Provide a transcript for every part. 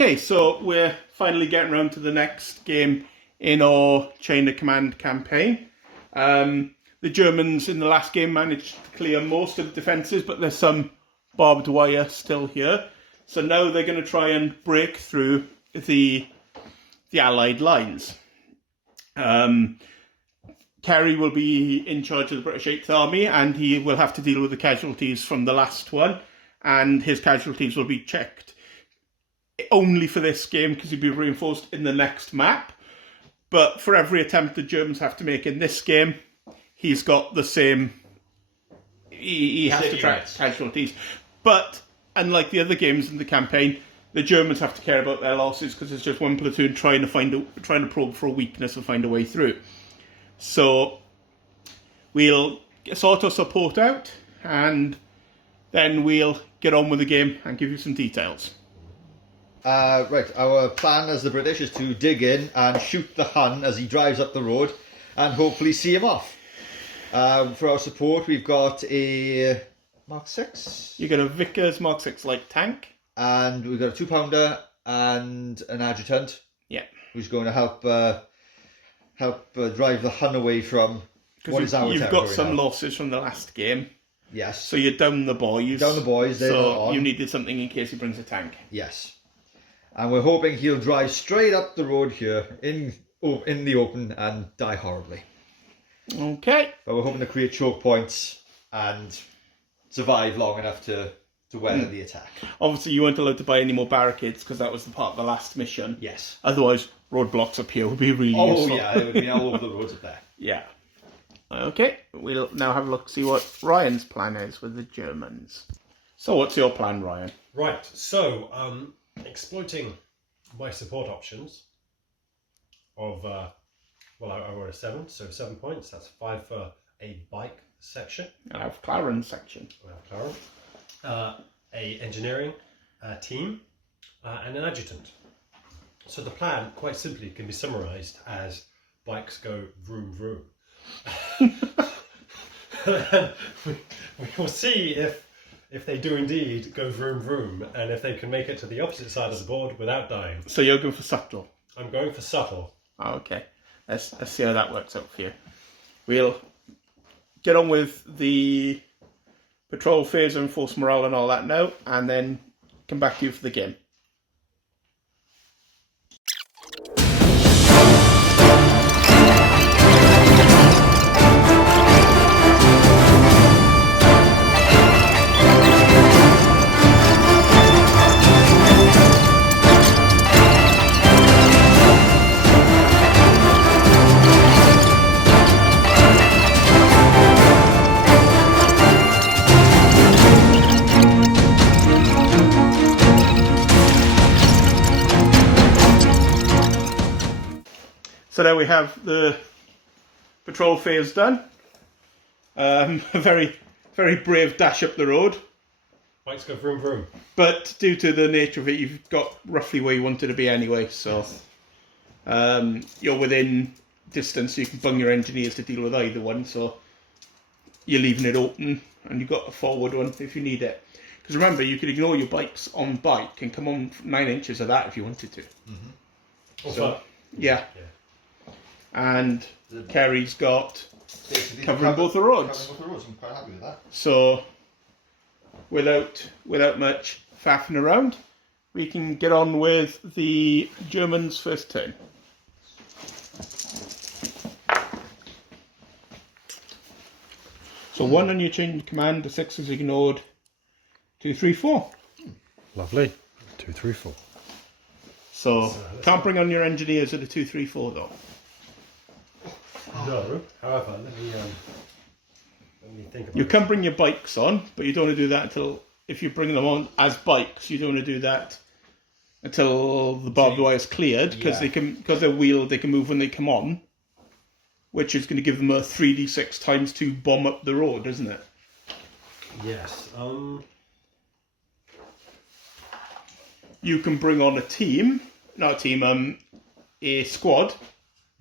Okay, so we're finally getting around to the next game in our Chain of Command campaign. The Germans in the last game managed to clear most of the defences, but there's some barbed wire still here. So now they're going to try and break through the Allied lines. Kerry will be in charge of the British 8th Army, and he will have to deal with the casualties from the last one, and his casualties will be checked only for this game because he'll be reinforced in the next map. But for every attempt the Germans have to make in this game, he's got the same. He has to track casualties. But unlike the other games in the campaign, the Germans have to care about their losses because it's just one platoon trying to probe for a weakness and find a way through. So we'll sort our support out, and then we'll get on with the game and give you some details. Right, our plan as the British is to dig in and shoot the Hun as he drives up the road and hopefully see him off. For our support, we've got a Mark 6. You got a Vickers Mark 6 light tank. And we've got a 2-pounder and an adjutant. Yeah. Who's going to help drive the Hun away from what is our territory. You've got some losses from the last game. Yes. So you're down the boys. Down the boys. So you needed something in case he brings a tank. Yes. And we're hoping he'll drive straight up the road here in the open and die horribly. Okay. But we're hoping to create choke points and survive long enough to weather the attack. Obviously, you weren't allowed to buy any more barricades because that was the part of the last mission. Yes. Otherwise, roadblocks up here would be really useful. Oh, yeah, it would be all over the roads up there. Yeah. Okay, we'll now have a look, see what Ryan's plan is with the Germans. So what's your plan, Ryan? Right, so exploiting my support options of, I wrote a 7, so 7 points. That's 5 for a bike section. I have Clarence section. I have Clarence. A engineering team, and an adjutant. So the plan, quite simply, can be summarised as bikes go vroom vroom. we will see if they do indeed go vroom vroom, and if they can make it to the opposite side of the board without dying. So you're going for subtle. I'm going for subtle. Oh, okay. Let's see how that works out for you. We'll get on with the patrol phase, enforce morale and all that now, and then come back to you for the game. So there we have the patrol phase done. A very, very brave dash up the road. Bikes go vroom vroom. But due to the nature of it, you've got roughly where you wanted to be anyway. So you're within distance, so you can bung your engineers to deal with either one. So you're leaving it open, and you've got a forward one if you need it. Because remember, you could ignore your bikes on bike and come on 9 inches of that if you wanted to. Mm-hmm. So, yeah. And Kerry's got covering both the roads. I'm quite happy with that. So without much faffing around, we can get on with the Germans' first turn. So 1 on your chain of command, the 6 is ignored. 2, 3, 4. Lovely. 2, 3, 4. So can't bring on your engineers at a 2, 3, 4 though. No, however, let me think about You it. can bring your bikes on, but you don't want to do that until, if you bring them on as bikes, you don't want to do that until the barbed wire is cleared, because they're wheeled, they can move when they come on, which is going to give them a 3d6 times 2 bomb up the road, isn't it? Yes. You can bring on a squad.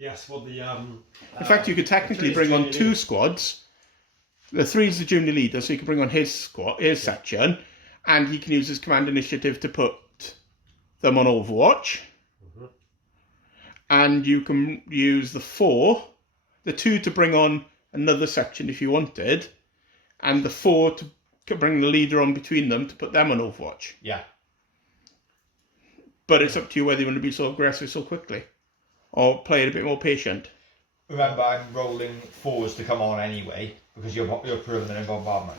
Yes, well, In fact, you could technically bring on 2 squads. The 3 is the junior leader, so you can bring on his section, and he can use his command initiative to put them on Overwatch. And you can use the 2 to bring on another section if you wanted, and the 4 to bring the leader on between them to put them on Overwatch. Yeah. But it's up to you whether you want to be so aggressive so quickly, or play it a bit more patient. Remember, I'm rolling 4s to come on anyway, because you're permanent in bombardment.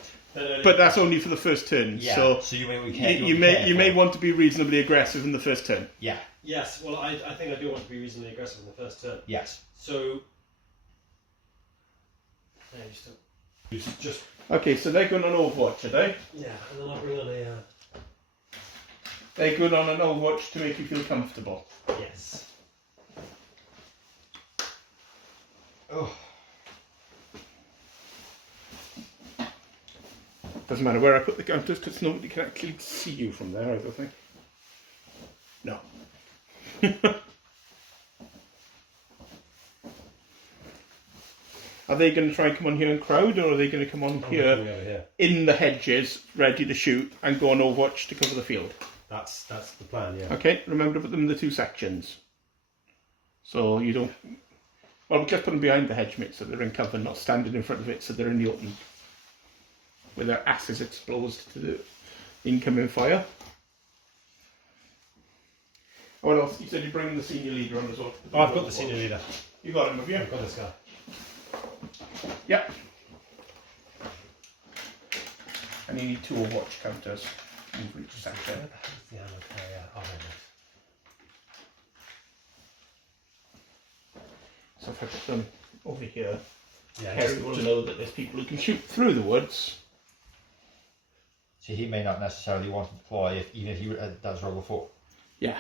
But that's only for the first turn. Yeah, So you may want to be reasonably aggressive in the first turn. Yeah. Yes, well, I think I do want to be reasonably aggressive in the first turn. Yes. So. Yeah, you still. Just. Okay, so they're going on Overwatch, are they? Yeah, and then I'll bring on a. They're going on an Overwatch to make you feel comfortable. Yes. Oh. Doesn't matter where I put the counters because nobody can actually see you from there, I don't think. No. Are they going to try and come on here and crowd, or are they going to come on here in the hedges, ready to shoot, and go on Overwatch to cover the field? That's the plan, yeah. Okay, remember to put them in the 2 sections. So you don't... Well, just put them behind the hedge, mate, so they're in cover, not standing in front of it, so they're in the open. With their asses exposed to the incoming fire. What else? You said you're bringing the senior leader on as well. Oh, I've got the senior leader. You got him, have you? I've got this guy. Yep. And you need 2 Overwatch counters in for each section. Yeah, okay, yeah. Oh, there it is. So if I put them over here, Yeah, Harry will know that there's people who can shoot through the woods. See, he may not necessarily want to deploy even if he does roll a 4. Yeah.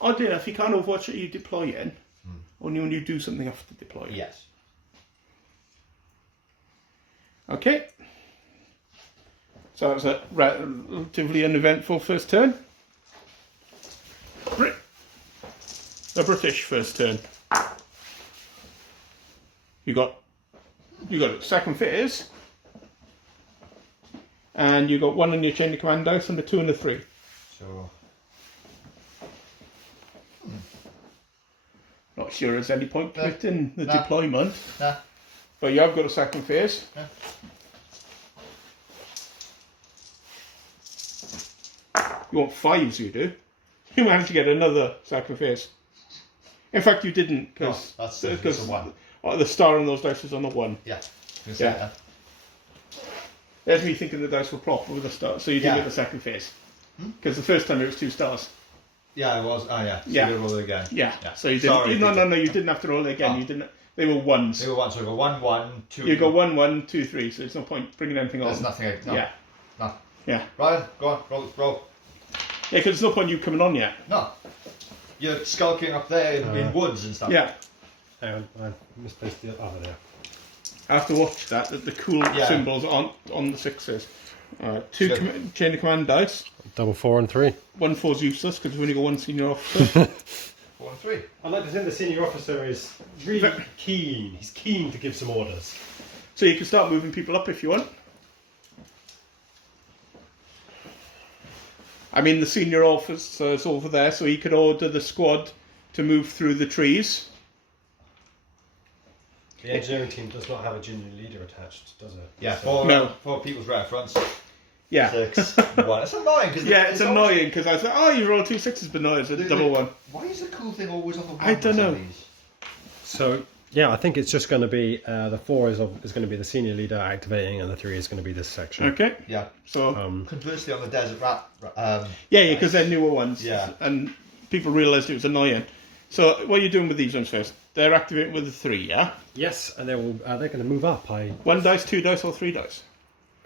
Oddly enough, you can't Overwatch it, you deploy in. Only when you do something after deploy. Yes. Okay. So that was a relatively uneventful first turn. The British first turn. You got it. Second phase. And you got 1 on your chain of command dice and a 2 and a 3. So. Not sure there's any point to it in the Nah. deployment. Nah. But you have got a second phase. Yeah. You want 5s, you do. You managed to get another second phase. In fact, you didn't, because that's a 1. the star on those dice was on the 1. Yeah. Yeah. There's me thinking the dice were proper with a star, so you didn't Yeah. get the second phase. Because the first time it was 2 stars. Yeah, it was. Oh, yeah. So Yeah. you roll it again. Yeah. Yeah. So you didn't. Sorry, no, Peter. you didn't have to roll it again. Oh. You didn't. They were 1s. They were 1, so we go 1, 1, 2. You go 1, 1, 2, 3. So there's no point bringing anything There's on. nothing. No. Yeah. No. Yeah. Ryan, go on, roll. Yeah, because there's no point you coming on yet. No. You're skulking up there in woods and stuff. Yeah. Hang on, I misplaced the. Oh, there. I have to watch that. The cool Yeah. symbols on the 6s. 2 Good. chain of command dice. Double 4 and 3. 1 4's useless because we've only got 1 senior officer. 4 and 3. I like to think the senior officer is really keen. He's keen to give some orders. So you can start moving people up if you want. I mean, the senior officer's over there, so he could order the squad to move through the trees. The engineering team does not have a junior leader attached, does it? Yeah, So- for people's reference. Yeah. 6, 1. It's annoying because Yeah, it's annoying because I was like, oh, you rolled 2 6s, but no, it's a double 1. Why is the cool thing always on the 1? I don't know. So yeah, I think it's just going to be the 4 is going to be the senior leader activating, and the 3 is going to be this section. Okay. Yeah. So Conversely, on the desert rat. yeah, because they're newer ones. Yeah. And people realised it was annoying. So what are you doing with these ones first? They're activating with a 3, yeah? Yes, and they're going to move up. 1 dice, 2 dice, or 3 dice?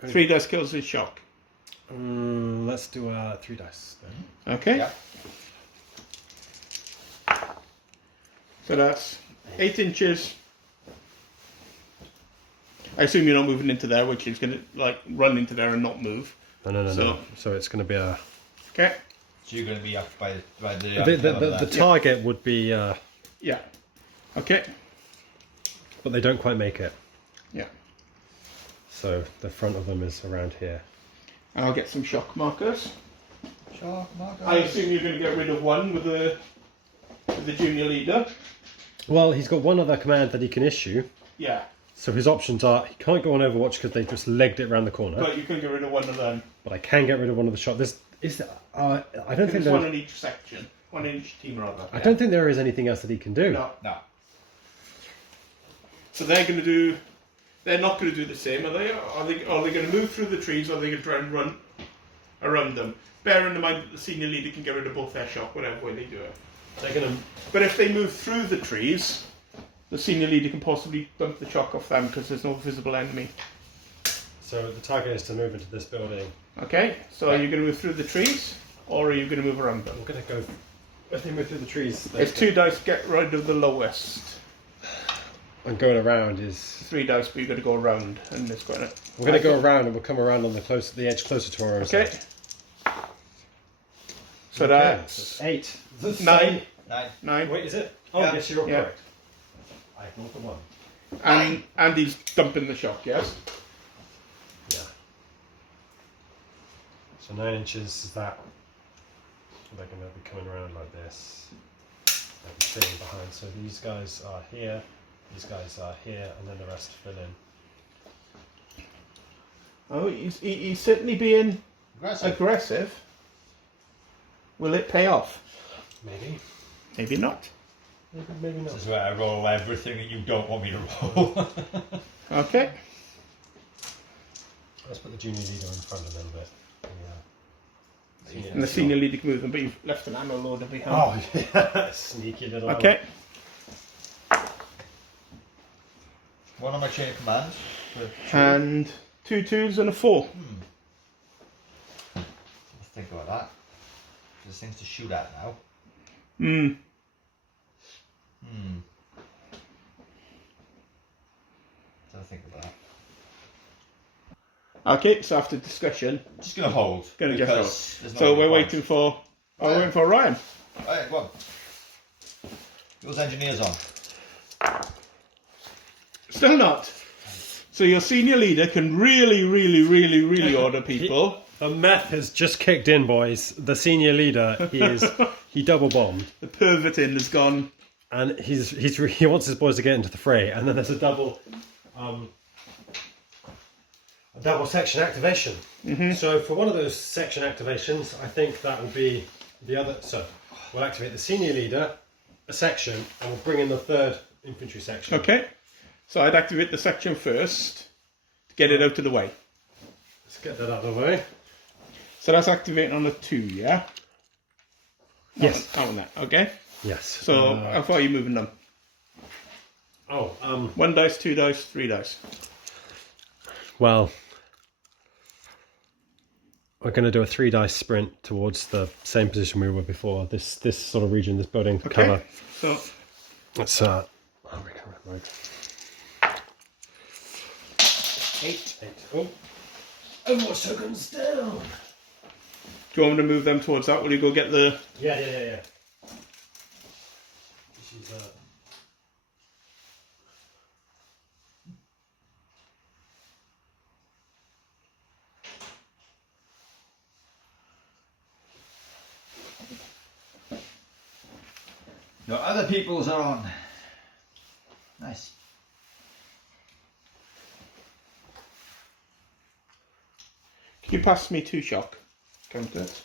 3 dice kills his shock. Let's do 3 dice then. Okay. Yeah. So that's 8 inches. I assume you're not moving into there, which is going to like run into there and not move. No. So it's going to be a. Okay. So you're going to be up by the. The target would be, Yeah. Okay. but they don't quite make it. Yeah. So the front of them is around here. And I'll get some shock markers. Sure, Mark. I assume you're going to get rid of one with the junior leader. Well, he's got one other command that he can issue. Yeah, So his options are he can't go on Overwatch because they just legged it around the corner. but you can get rid of one of them. But I can get rid of one of the shots. I don't think There's one there. in each section, one in each team rather. I don't think there is anything else that he can do. No. No. So they're going to do. They're not going to do the same, are they? Are they going to move through the trees, or are they going to try and run around them? Bearing in mind that the senior leader can get rid of both their shock, whatever way they do it. They're gonna. But if they move through the trees, the senior leader can possibly bump the shock off them because there's no visible enemy. So the target is to move into this building. Okay, so are you going to move through the trees, or are you going to move around them? I'm gonna go. If they move through the trees, It's 2 dice, get rid of the lowest. and going around is. 3 dice, but you've got to go around, and it's going to... We're gonna go around and we'll come around on the edge closer to our own Okay. side. So that's 8. 9. 9. 9. Wait, is it? Oh, Yeah. yes, you're Yeah. correct. I ignored the 1. And he's dumping the shock, yes? Yeah. So 9 inches is that. So they're going to be coming around like this. They'll be trailing behind. So these guys are here, these guys are here, and then the rest fill in. Oh, he's certainly being Aggressive. aggressive. Will it pay off? Maybe. Maybe not. Maybe not. This is where I roll everything that you don't want me to roll. Okay. Let's put the junior leader in front a little bit. And the senior leader can move them, but you've left an ammo loader behind. Oh, yeah. Sneaky little. Okay. One of my chain of command. And 2 2s and a 4. Let's think about that. There's things to shoot at now. Hmm. So I think about that. Okay, so after discussion, Just gonna hold. Gonna get because there's no so other we're point. waiting for... Oh, we're waiting for Ryan. Alright, well. Those engineers on. Still not. So your senior leader can really order people. The meth has just kicked in, boys. The senior leader, he double bombed, The pervertin has gone. and he wants his boys to get into the fray, and then there's a double section activation. So for one of those section activations, I think that would be the other. So we'll activate the senior leader, a section, and we'll bring in the 3rd infantry section. Okay. So I'd activate the section first to get it out of the way. Let's get that out of the way. So that's activating on a 2, yeah? Yes. On that, okay. Yes. So how far are you moving them? 1 dice, 2 dice, 3 dice. Well, we're going to do a 3 dice sprint towards the same position we were before. This sort of region, this building cover. Okay. So It's right. 8. 8. Oh. Overwatch tokens down. do you want me to move them towards that? Will you go get the... Yeah. She's No, other people's are on. Nice. Can you pass me 2 shock counters?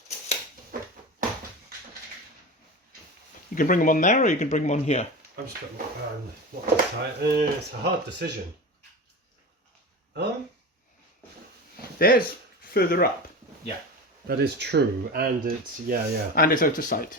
You can bring them on there, or you can bring them on here. I'm just putting what this side. It's a hard decision. There's further up, Yeah. That is true, and it's yeah. and it's out of sight.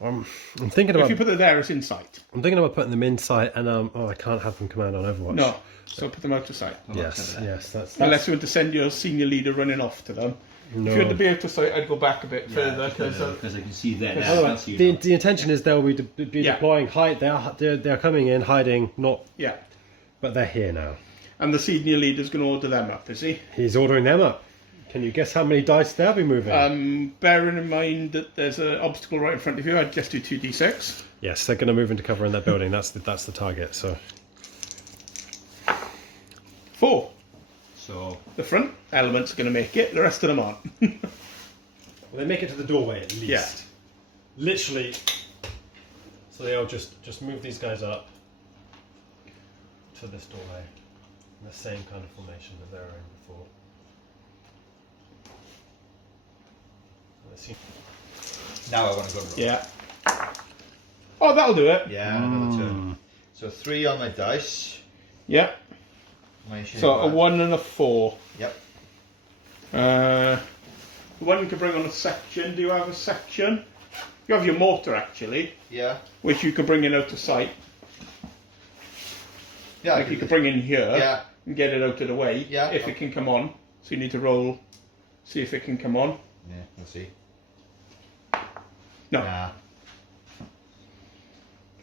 I'm thinking If about you put it there, it's in sight. putting them inside, and I can't have them command on Overwatch. No, so put them out of sight. Yes, that's Unless you want to send your senior leader running off to them. no. If you had to be out of sight, I'd go back a bit further because I can see that now. Oh, I can't see you now. the intention is they'll be Yeah. deploying hide. They're coming in hiding, not, yeah, but they're here now. and the senior leader's going to order them up, is he? He's ordering them up. Can you guess how many dice they'll be moving? Bearing in mind that there's an obstacle right in front of you, I'd just do 2d6. Yes, they're going to move into cover in that building. That's the target. So 4. So, The front element's going to make it. The rest of them aren't. Well, they make it to the doorway at least. Yeah. Literally. So they'll just move these guys up to this doorway in the same kind of formation that they were in before. Let's see. Now I want to go rogue. Yeah. Oh, that'll do it. Yeah, another turn. So 3 on my dice. Yeah. My shape So a band. 1 and a 4. Yep. The one you can bring on a section. Do you have a section? You have your mortar actually, Yeah. which you could bring in out of sight. Yeah. Like you could bring in here Yeah. and get it out of the way. Yeah. If it can come on. So you need to roll, see if it can come on. Yeah. We'll see. No. Nah.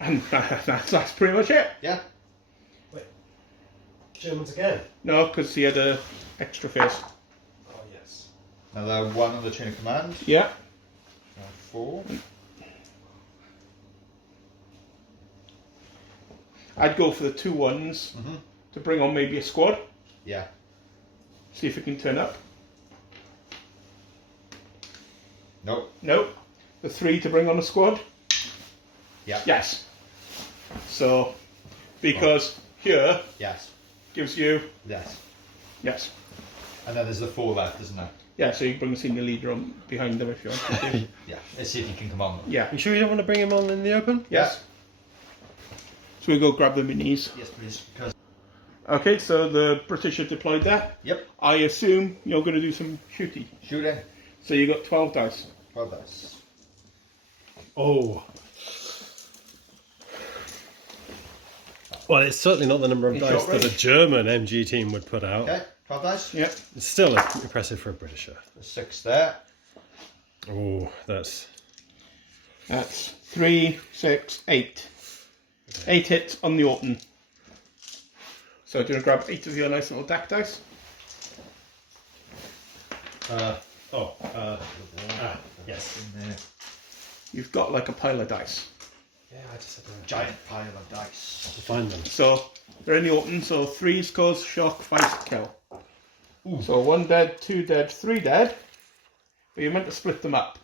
And that's pretty much it. Yeah. Germans again. No, because he had a extra face. Oh yes. Another 1 on the chain of command. Yeah. 4. I'd go for the 2 1s to bring on maybe a squad. Yeah. See if it can turn up. Nope. Nope. The 3 to bring on a squad. Yeah. Yes. So, because here Yes. gives you Yes. yes. And then there's the 4 left, isn't there? Yeah, so you can bring the senior leader on behind them if you want to. Yeah. Let's see if he can come on. Yeah. You sure you don't want to bring him on in the open? Yes. So we go grab the minis. Yes, please. Because. Okay, so the British are deployed there. Yep. I assume you're going to do some shooty. Shooting. So you got 12 dice. 12 dice. Oh. Well, it's certainly not the number of In dice short that a range. German MG team would put out. Okay. 12 dice. Yep. It's still impressive for a Britisher. There's 6 there. Oh, that's... That's 3, 6, 8. 8 hits on the open. So do you want to grab 8 of your nice little deck dice? yes. In there. You've got like a pile of dice. Yeah, I just had to Giant pile of dice. find them. So they're in the open. So 3s cause shock, 5s kill. So 1 dead, 2 dead, 3 dead. But you're meant to split them up.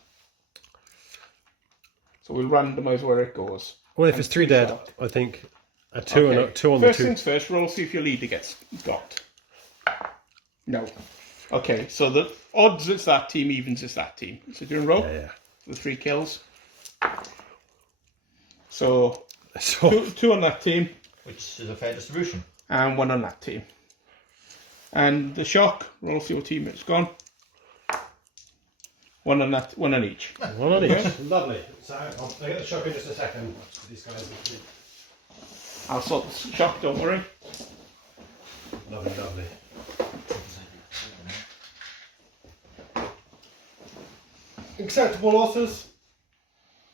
So we'll randomise where it goes. Well, if it's 3 dead, shock. I think a 2 and a Okay. 2 on the First 2. things first, roll see if your leader gets got. No. Okay, so the odds it's that team, evens it's that team. So do you want to roll? Yeah. The 3 kills. So So, two on that team Which is a fair distribution. and 1 on that team. And the shock, roll see what team it's gone. 1 on that, 1 on each. one on each. Lovely. So I'll get the shock in just a second. These guys. I'll sort the shock, don't worry. Lovely, lovely. Acceptable losses.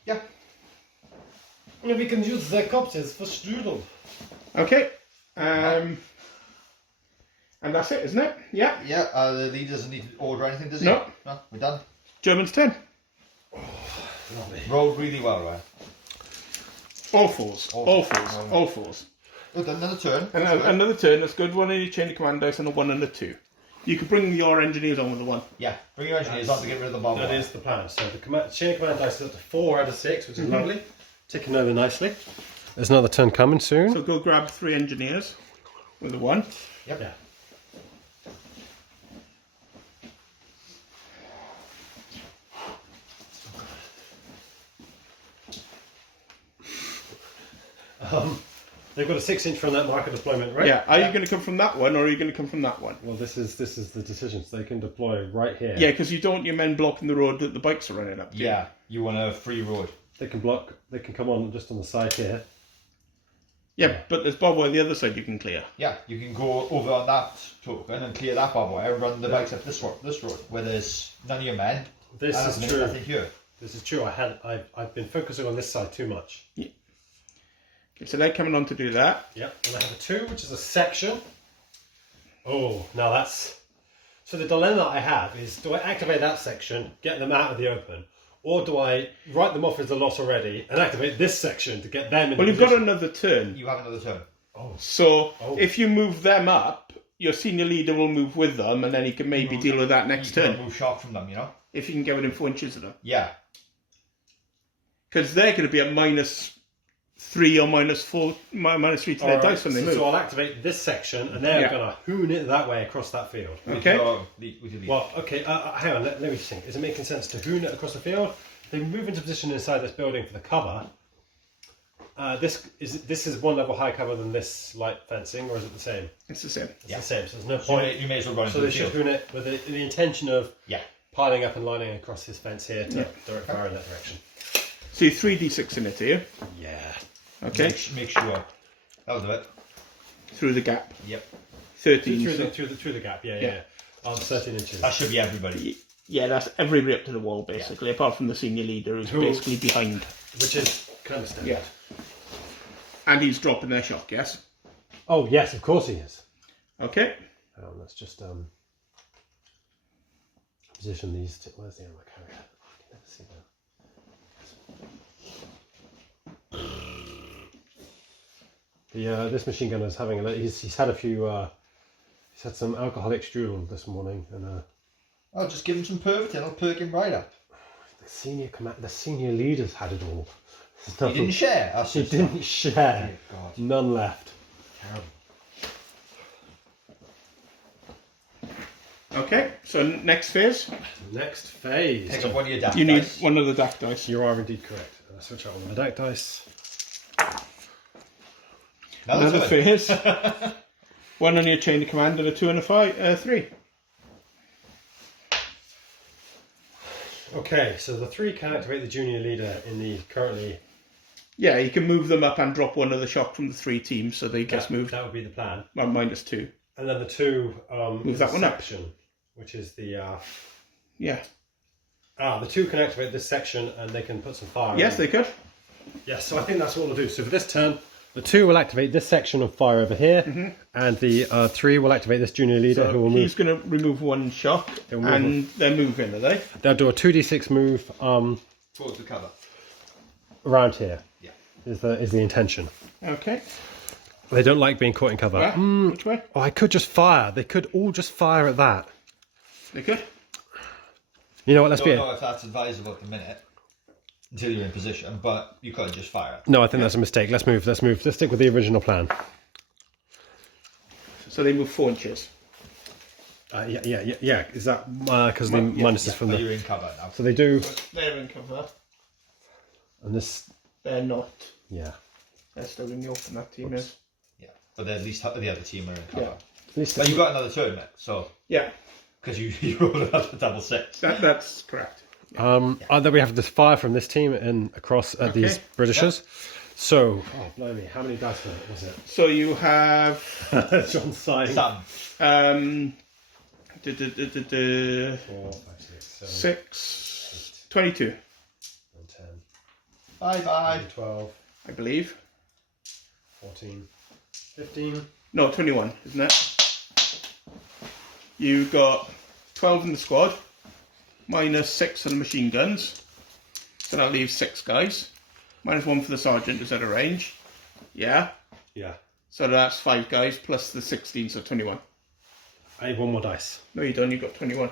Yeah. And we can use their corpses for strudel. Okay. And that's it, isn't it? Yeah. Yeah. The leader doesn't need to order anything, does he? No. No. We're done. Germans 10. Lovely. Rolled really well, Ryan. All 4s. All All fours. 4s. All 4s. We've done another turn. And another turn, that's good. 1 in each chain of command dice and a 1 and a 2. You can bring your engineers on with the 1. Yeah. Bring your engineers on to get rid of the bomb. That is the plan. So the chain of command dice is up to 4 out of 6, which is lovely. Ticking over nicely. There's another turn coming soon. So go grab 3 engineers with the 1. Yep. Yeah. They've got a 6-inch from that marker deployment, right? Yeah. Are you going to come from that one or are you going to come from that one? Well, this is the decision. So they can deploy right here. Yeah, because you don't want your men blocking the road that the bikes are running up to. Yeah. You want a free road. They can block. They can come on just on the side here. Yeah, but there's barbed wire on the other side you can clear. Yeah. You can go over on that token and clear that barbed wire and run the bikes up this road, where there's none of your men. This and is there's true. nothing here. This is true. I've been focusing on this side too much. Okay, so they're coming on to do that. Yep. And I have a 2, which is a section. Oh, now that's... So the dilemma I have is, do I activate that section, get them out of the open, or do I write them off as a loss already and activate this section to get them in Well, the you've got position? another turn. You have another turn. So Oh. if you move them up, your senior leader will move with them and then he can maybe deal with that next You can turn. remove shock from them, you know? if you can get within 4 inches of them. Yeah. Because they're going to be at -3 or -4, -3 to their Alright, dice when they move. so I'll activate this section, and they're Yeah. going to hoon it that way across that field. Okay. Well, okay, hang on, let me just think. Is it making sense to hoon it across the field? They move into position inside this building for the cover. This is one level higher cover than this light fencing, or is it the same? It's the same. It's the same, so there's no You point. may as well run So into they the should field. hoon it with the intention of Yeah. piling up and lining across this fence here to direct fire in that direction. So you 3d6 in it here. Yeah. Okay. Make sure. That'll do it. Through the gap. Yep. 13. Through the gap, yeah. 13 inches. That should be everybody. Yeah, that's everybody up to the wall, basically, apart from the senior leader who's basically behind. Which is kind of standard. Yeah. And he's dropping their shock, yes? Oh, yes, of course he is. Okay. Let's just position these two. Where's the ammo carrier? Oh, I can never see that. This machine gunner is having he's had a few. He's had some alcoholic strudel this morning, and Oh, just give him some Pervitin. It'll perk him right up. the senior leaders had it all. He didn't share. That's He just- didn't share. Dear God. None left. Terrible. Okay, so next phase. Next phase. Pick up one of your daft You need dice. one of the DAC dice. You are indeed correct. Switch out one of the deck dice. Another two. phase. One on your chain of command and a 2 and a 3. Okay, so the 3 can activate the junior leader in the currently. Yeah, you can move them up and drop one of the shock from the 3 teams, so they just moved That would be the plan. well, -2. And then the 2 Move is that the one up. section, which is the Yeah. the 2 can activate this section and they can put some fire. Yes, in. they could. Yes, so I think that's what we'll do. So for this turn, the 2 will activate this section of fire over here, and the 3 will activate this junior leader who So will he's move. going to remove 1 shock, They'll move and they're moving, are they? They'll do a 2d6 move Towards the cover. around here. Yeah. Is the intention. Okay. They don't like being caught in cover. Where? Which way? Oh, I could just fire. They could all just fire at that. They could. You know what? Let's be Don't it. know if that's advisable at the minute until you're in position, but you could just fire. No, I think that's a mistake. Let's move. Let's stick with the original plan. So they move 4 inches. Yeah. Is that because the minuses from But the? you're in cover now. So they do, They're in cover. and this. They're not. Yeah. They're still in the open, that team is. Yeah, but at least the other team are in cover. Yeah. At least But you got another turn, mate. So Yeah, because you rolled another double 6. that's correct. then we have this fire from this team and across at these Okay. Britishers. So, oh blimey, how many dice was it? So you have John's sighing. Some. 4, 5, 6, 7, 6, 22, and 10, Bye. 12, I believe. 14, 15. No, 21, isn't it? You got 12 in the squad, -6 on the machine guns. So that leaves 6 guys. -1 for the sergeant who's at a range. Yeah. Yeah. So that's 5 guys plus the 16, so 21. I need one more dice. No, you don't. You've got 21.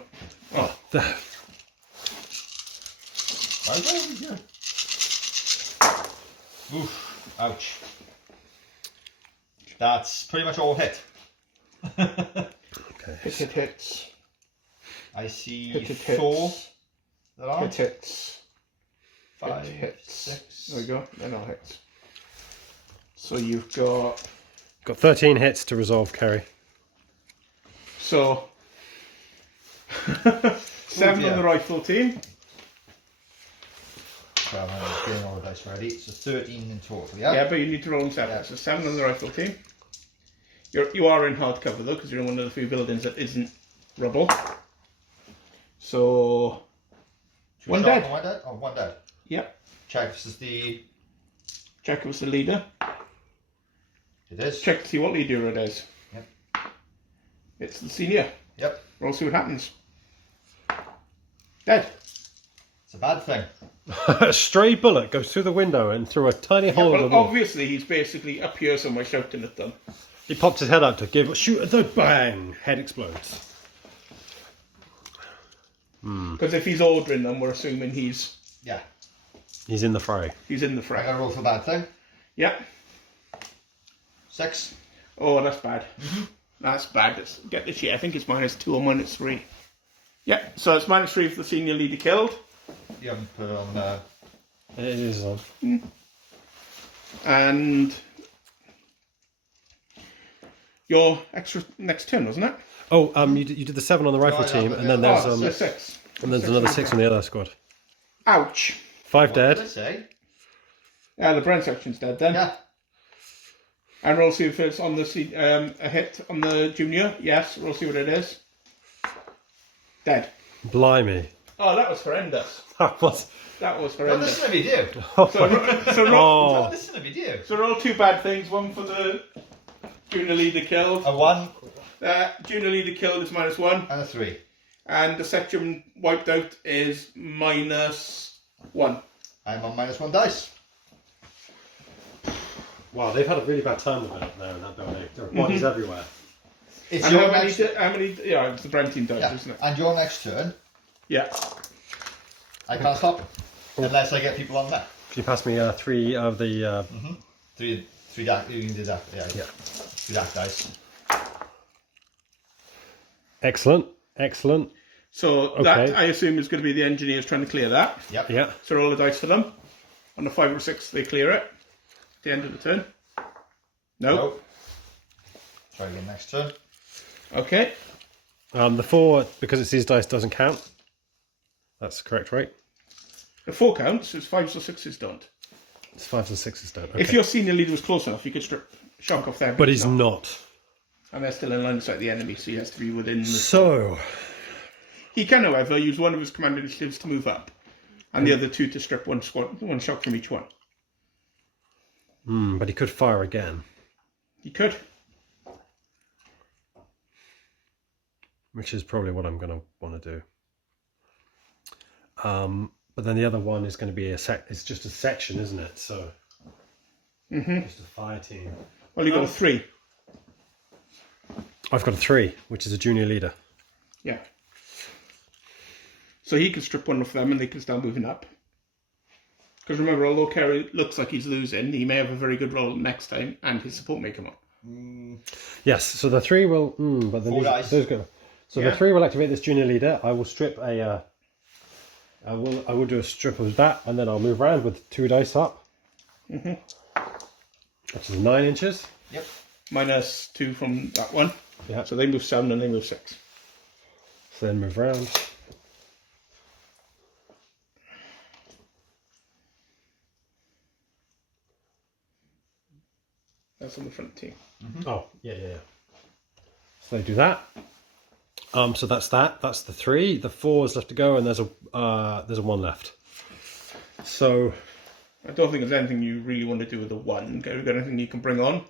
Oh, Yeah. Oof. Ouch. That's pretty much all hit. okay. Hits. I see Hit. 4. That are Hits. 5, Hits. 6. There we go. They're not hits. So you've got... Got 13 hits to resolve, Kerry. So... 7 on the rifle team. Well, I'm getting all the dice ready. So 13 in total, yeah? Yeah, but you need to roll them separate. So 7 on the rifle team. You are in hard cover though, because you're in one of the few buildings that isn't rubble. So... Two One shot dead. and one dead? Oh, one dead. Yep. Check this is the... Check who's the leader. It is. Check to see what leader it is. Yep. It's the senior. Yep. Roll, see what happens. Dead. It's a bad thing. A stray bullet goes through the window and through a tiny hole in the Well, wall. obviously he's basically up here somewhere shouting at them. He pops his head out to shoot at the bang. Head explodes. Because if he's ordering them, we're assuming he's Yeah. He's in the fray. in the I fray. gotta roll for that thing. Yeah. 6. Oh, that's bad. That's bad. Get the shit. I think it's -2 or -3. Yeah, so it's -3 for the senior leader killed. You haven't put it on. It is on. And your extra next turn, wasn't it? Oh, you did the 7 on the rifle Oh, yeah, team, but and then yeah. there's Oh, so 6. and there's another 6 on the other squad. Ouch. 5 What did I dead. say? The Brent section's dead then. Yeah. And roll see if it's on the a hit on the junior. Yes, we'll see what it is. Dead. Blimey. Oh, that was horrendous. That was. That was Well, horrendous. listen to me, do. Oh, Listen to me, do. So roll 2 bad things. One for the junior leader killed. A 1 Junior leader killed is -1. and a 3. And the section wiped out is -1. I'm on -1 dice. wow, they've had a really bad time with it there in that building. There are bodies everywhere. It's And your how many? next. Yeah, it's the Brent team dice, Yeah. isn't it? And your next turn, Yeah. I can't stop it unless I get people on there. Can you pass me 3 of the? 3 dark. You can do that. Yeah. Yeah. 3 dark dice. Excellent, excellent. So Okay. that I assume is going to be the engineers trying to clear that. Yep. Yeah. So roll the dice for them. On the 5 or 6, they clear it. At the end of the turn. No. Nope. Try again next turn. Okay. The 4, because it's his dice, doesn't count. That's correct, right? The 4 counts. It's 5s or 6s don't. It's 5s and 6s don't. Okay. If your senior leader was close enough, you could strip shock off there. But he's not. And they're still in line of sight of the enemy, so he has to be within the... So, He can, however, use one of his command initiatives to move up, and the other 2 to strip one shock from each one. but he could fire again, He could. which is probably what I'm going to want to do. But then the other one is going to be it's just a section, isn't it? So, just a fire team. Well, you got a 3. I've got a 3, which is a junior leader. Yeah. So he could strip one off them, and they can start moving up. Because remember, although Kerry looks like he's losing, he may have a very good roll next time, and his support may come up. Yes, so the 3 will. But then 4 dice. those go. So Yeah. the 3 will activate this junior leader. I will strip a. I will do a strip of that, and then I'll move around with 2 dice up, which is 9 inches. Yep. -2 from that one. Yeah. So they move 7 and they move 6. So then move around. That's on the front team. Oh, yeah. So they do that. So that's that. That's the 3. The 4 is left to go, and there's a 1 left. So I don't think there's anything you really want to do with the 1. Got anything you can bring on?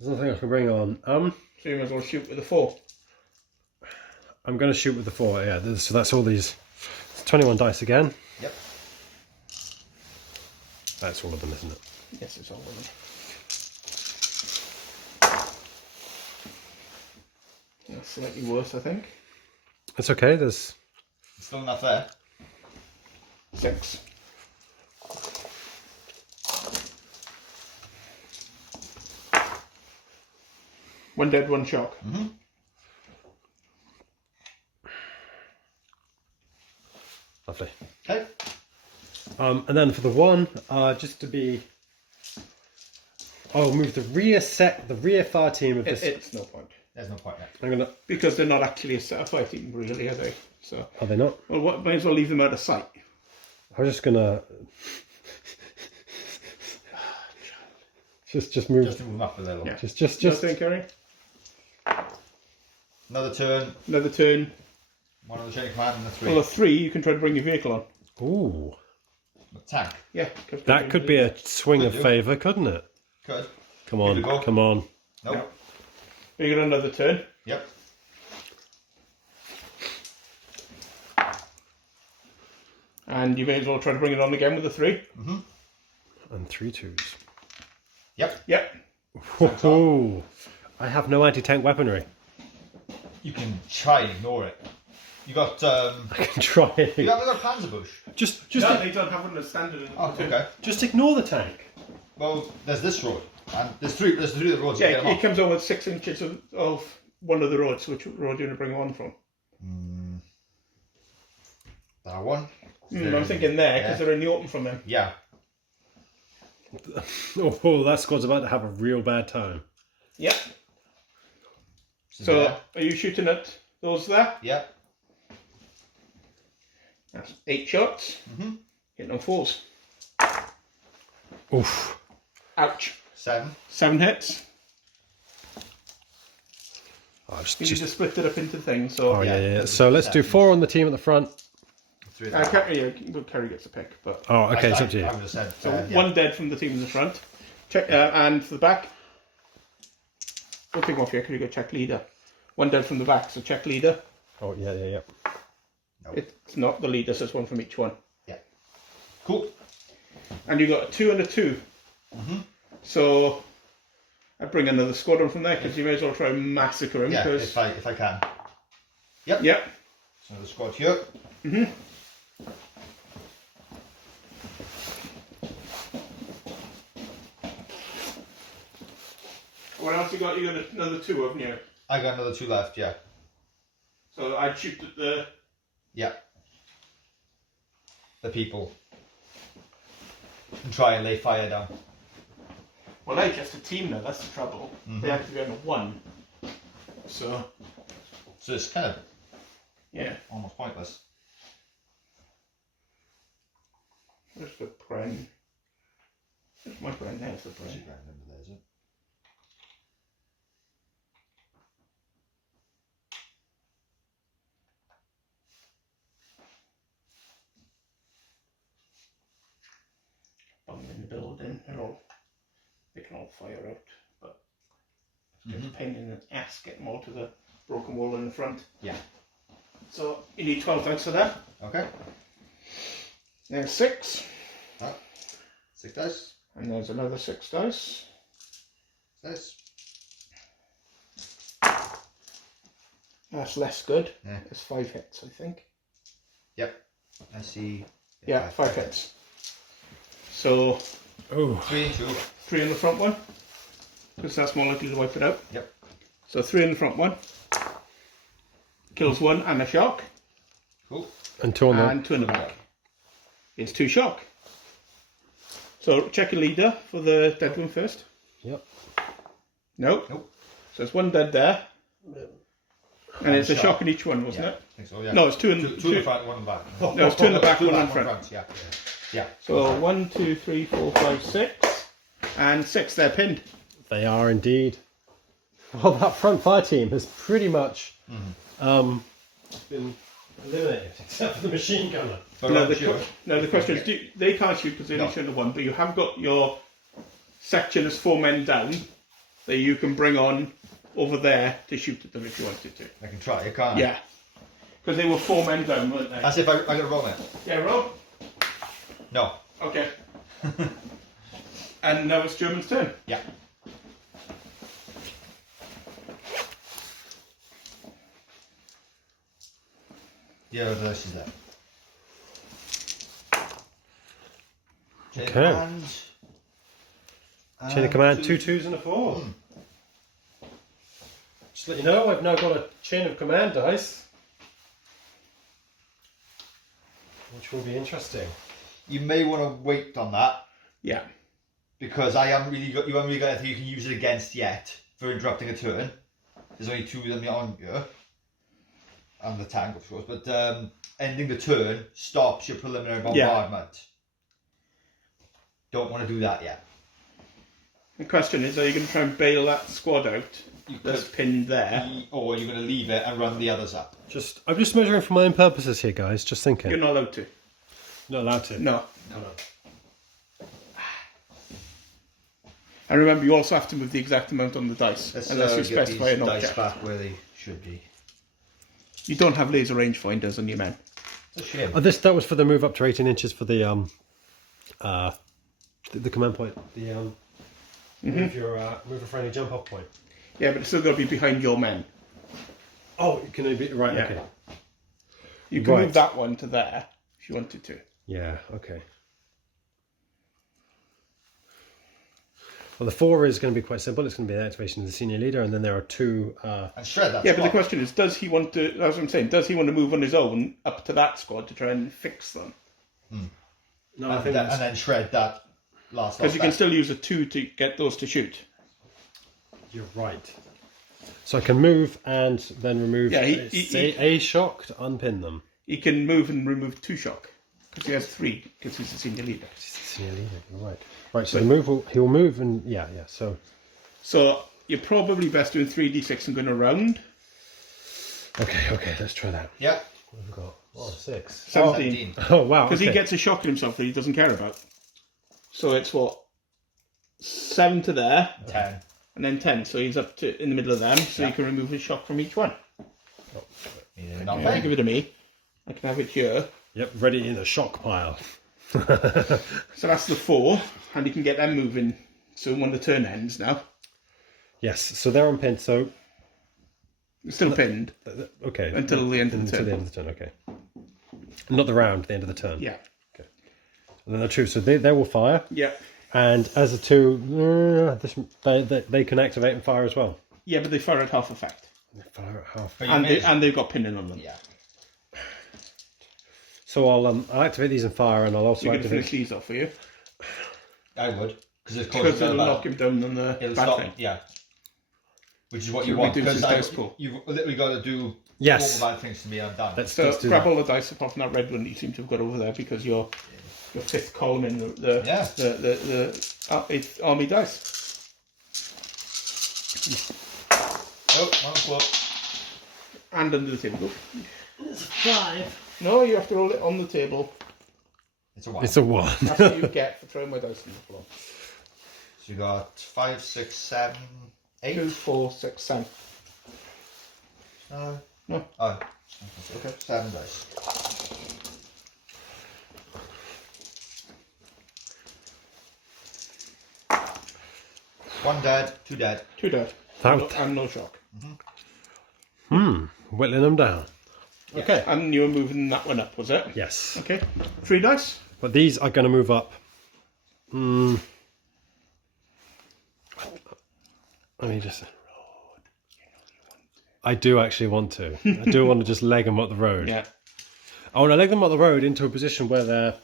there's nothing I can bring on. So you might as well shoot with the 4. I'm going to shoot with the 4. Yeah. So that's all these. It's 21 dice again. Yep. That's all of them, isn't it? Yes, it's all of them. That's slightly worse, I think. It's okay. There's. Still enough there. 6. One dead, 1 shock. Lovely. Okay. And then for the 1, just to be. I'll move the rear fire team of this. It's no point. There's no point yet. I'm gonna. Because they're not actually a set of fighting, really, are they? So, Are they not? well, might as well leave them out of sight. I'm just gonna. Just move. Just to move up a little. Yeah. Just. Nothing, Kerry? Another turn. Another turn. One of the chain of command and a 3. Well, a 3, you can try to bring your vehicle on. Ooh. Tank. Yeah. That could be a swing of do. favour, couldn't it? Good. Come Give on, it a go. come on. Nope. You got another turn. Yep. And you may as well try to bring it on again with a 3. And 3 2s. Yep. Yep. Whoa. I have no anti-tank weaponry. You can try and ignore it. You got I can try it. you haven't got Panzerbush. Just No, they don't have one as standard in the Oh, platoon. okay. just ignore the tank. Well, there's this road, and there's three of the roads. You Yeah, get them it comes on with 6 inches of one of the roads. Which road are you going to bring on from? That one. I'm thinking there, because Yeah. they're in the open from them. Yeah. Oh, that squad's about to have a real bad time. Yeah. So So, there. are you shooting at those there? Yeah. That's 8 shots. Hitting on 4s. Oof. Ouch. 7. 7 hits. Oh, You need to split it up into things. So, oh yeah. yeah. So let's do 4 on the team at the front. 3 of them. yeah, Kerry gets a pick, but Oh, okay, it's up to you. I would have said. so yeah. one dead from the team in the front. Check and for the back. Don't take them off here. Kerry got check leader. One dead from the back, so check leader. Oh yeah. It's not the leader, so it's one from each one. Yeah. Cool. And you got a 2 and a 2. So I'd bring another squadron from there because you may as well try and massacre him. Yeah, Because if I can. Yep. yep. So the squad here. What else you got? You got another 2, haven't you? I got another 2 left. Yeah. So I'd shoot at the. Yeah. The people. And try and lay fire down. Well, they're just a team now. That's the trouble. They have to be on a 1. So So it's kind of yeah. almost pointless. Where's the Bren? There's my Bren. There's the Bren. Bomb in the building. They can all fire out, but it's a pain in the ass getting them all to the broken wall in the front. Yeah. So you need 12 dice for that. Okay. There's 6, 6 dice. and there's another 6 dice. Dice. That's less good. Yeah. There's 5 hits, I think. Yep. I see. Yeah, 5 hits. So Oh. 3 and 2. 3 in the front one, because that's more likely to wipe it out. Yep. So 3 in the front one. Kills 1 and a shock, Cool. And 2 on the. and 2 in the back. It's 2 shock. So check a leader for the dead one first. Yep. No. Nope. So it's 1 dead there. And it's a shock. shock in each one, wasn't Yeah. it? I think so, yeah. No, it's 2 in the Two in the front, 1 in the back. No, it's 2 in the back, 1 in back, front. Yeah. Yeah. So 1, 2, 3, 4, 5, 6. And 6, they're pinned. They are indeed. Well, that front fire team has pretty much been eliminated, except for the machine gunner. But No, around the, here- no, the question is, they can't shoot because they're No. each under 1, but you have got your section as 4 men down that you can bring on over there to shoot at them if you wanted to. I can try, I can't. Yeah. Because they were 4 men down, weren't they? As if I got to roll it. Yeah, roll. No. Okay. And now it's German's turn. Yeah. Yeah, the dice is there. Okay. Chain of command, 2 2s and a 4. Just to let you know, I've now got a chain of command dice, which will be interesting. You may want to wait on that Yeah. because you haven't really got anything you can use it against yet for interrupting a turn. There's only 2 of them on here. And the tank, of course, but ending the turn stops your preliminary bombardment. Don't want to do that yet. The question is, are you going to try and bail that squad out that's pinned there? Or you're going to leave it and run the others up. I'm just measuring for my own purposes here, guys. Just thinking. You're not allowed to. Not allowed to. No. No. And remember, you also have to move the exact amount on the dice, Let's unless you get specify these an dice object. back where they should be. You don't have laser rangefinders on your men. It's a shame. Oh, that was for the move up to 18 inches for the command point. The move a friendly jump off point. Yeah, but it's still got to be behind your men. Oh, can it be right? Yeah. Okay. You can Right. move that one to there if you wanted to. Yeah, okay. Well, the 4 is going to be quite simple. It's going to be the activation of the senior leader, and then there are 2. And shred that Yeah, but the squad. question is, does he want to? That's what I'm saying. Does he want to move on his own up to that squad to try and fix them? No, I And think then shred that last Because lot you can there. still use a 2 to get those to shoot. you're right. So I can move and then remove Yeah, a shock to unpin them. He can move and remove 2 shock because he has 3 because he's the senior leader. Senior leader, you're right. Right, so he'll move and yeah. So You're probably best doing 3d6 and going around. okay, let's try that. Yeah. What have we got? Oh, 6. 17. Oh wow. Because Okay. he gets a shock in himself that he doesn't care about. So it's what? 7 to there, 10. and then 10. So he's up to in the middle of them, so you can remove a shock from each one. Yeah, Yeah, give it to me. I can have it here. Yep, ready in the shock pile. So that's the 4, and you can get them moving soon when the turn ends now. Yes, so they're on pin. So It's still pinned okay, until the end of the until turn. the end of the turn. Okay, not the round, the end of the turn. Yeah. And then the 2, so they will fire, Yeah. and as the 2, they can activate and fire as well. Yeah, but they fire at half effect. They fire at half. But you And, may- and they've got pinning on them. Yeah. So I'll activate these and fire, and I'll also So you're going to finish activate. these off for you. I would. Because Because it'll knock him down on the It'll bad stop. thing. Yeah. Which is what So you we want. do Because some dice pool. you've literally got to do Yes. 4 bad things to me. I'm done. Let's So do grab that. all the dice apart from that red one that you seem to have got over there because you're your 5th column in the Yeah. it's army dice. Oh, one flip. And under the table. It's 5. No, you have to roll it on the table. It's a 1. It's a 1. That's what you get for throwing my dice on the floor. So you got 5, 6, 7, 8. 2, 4, 6, 7. No. No. Oh. Okay. 7 dice. One dead, 2 dead. 2 dead. That- And no shock. Whittling them down. Okay. And you were moving that one up, was it? Yes. Okay. 3 dice. But these are going to move up. Let me just. I do actually want to. I do want to just leg them up the road. Yeah. I want to leg them up the road into a position where they're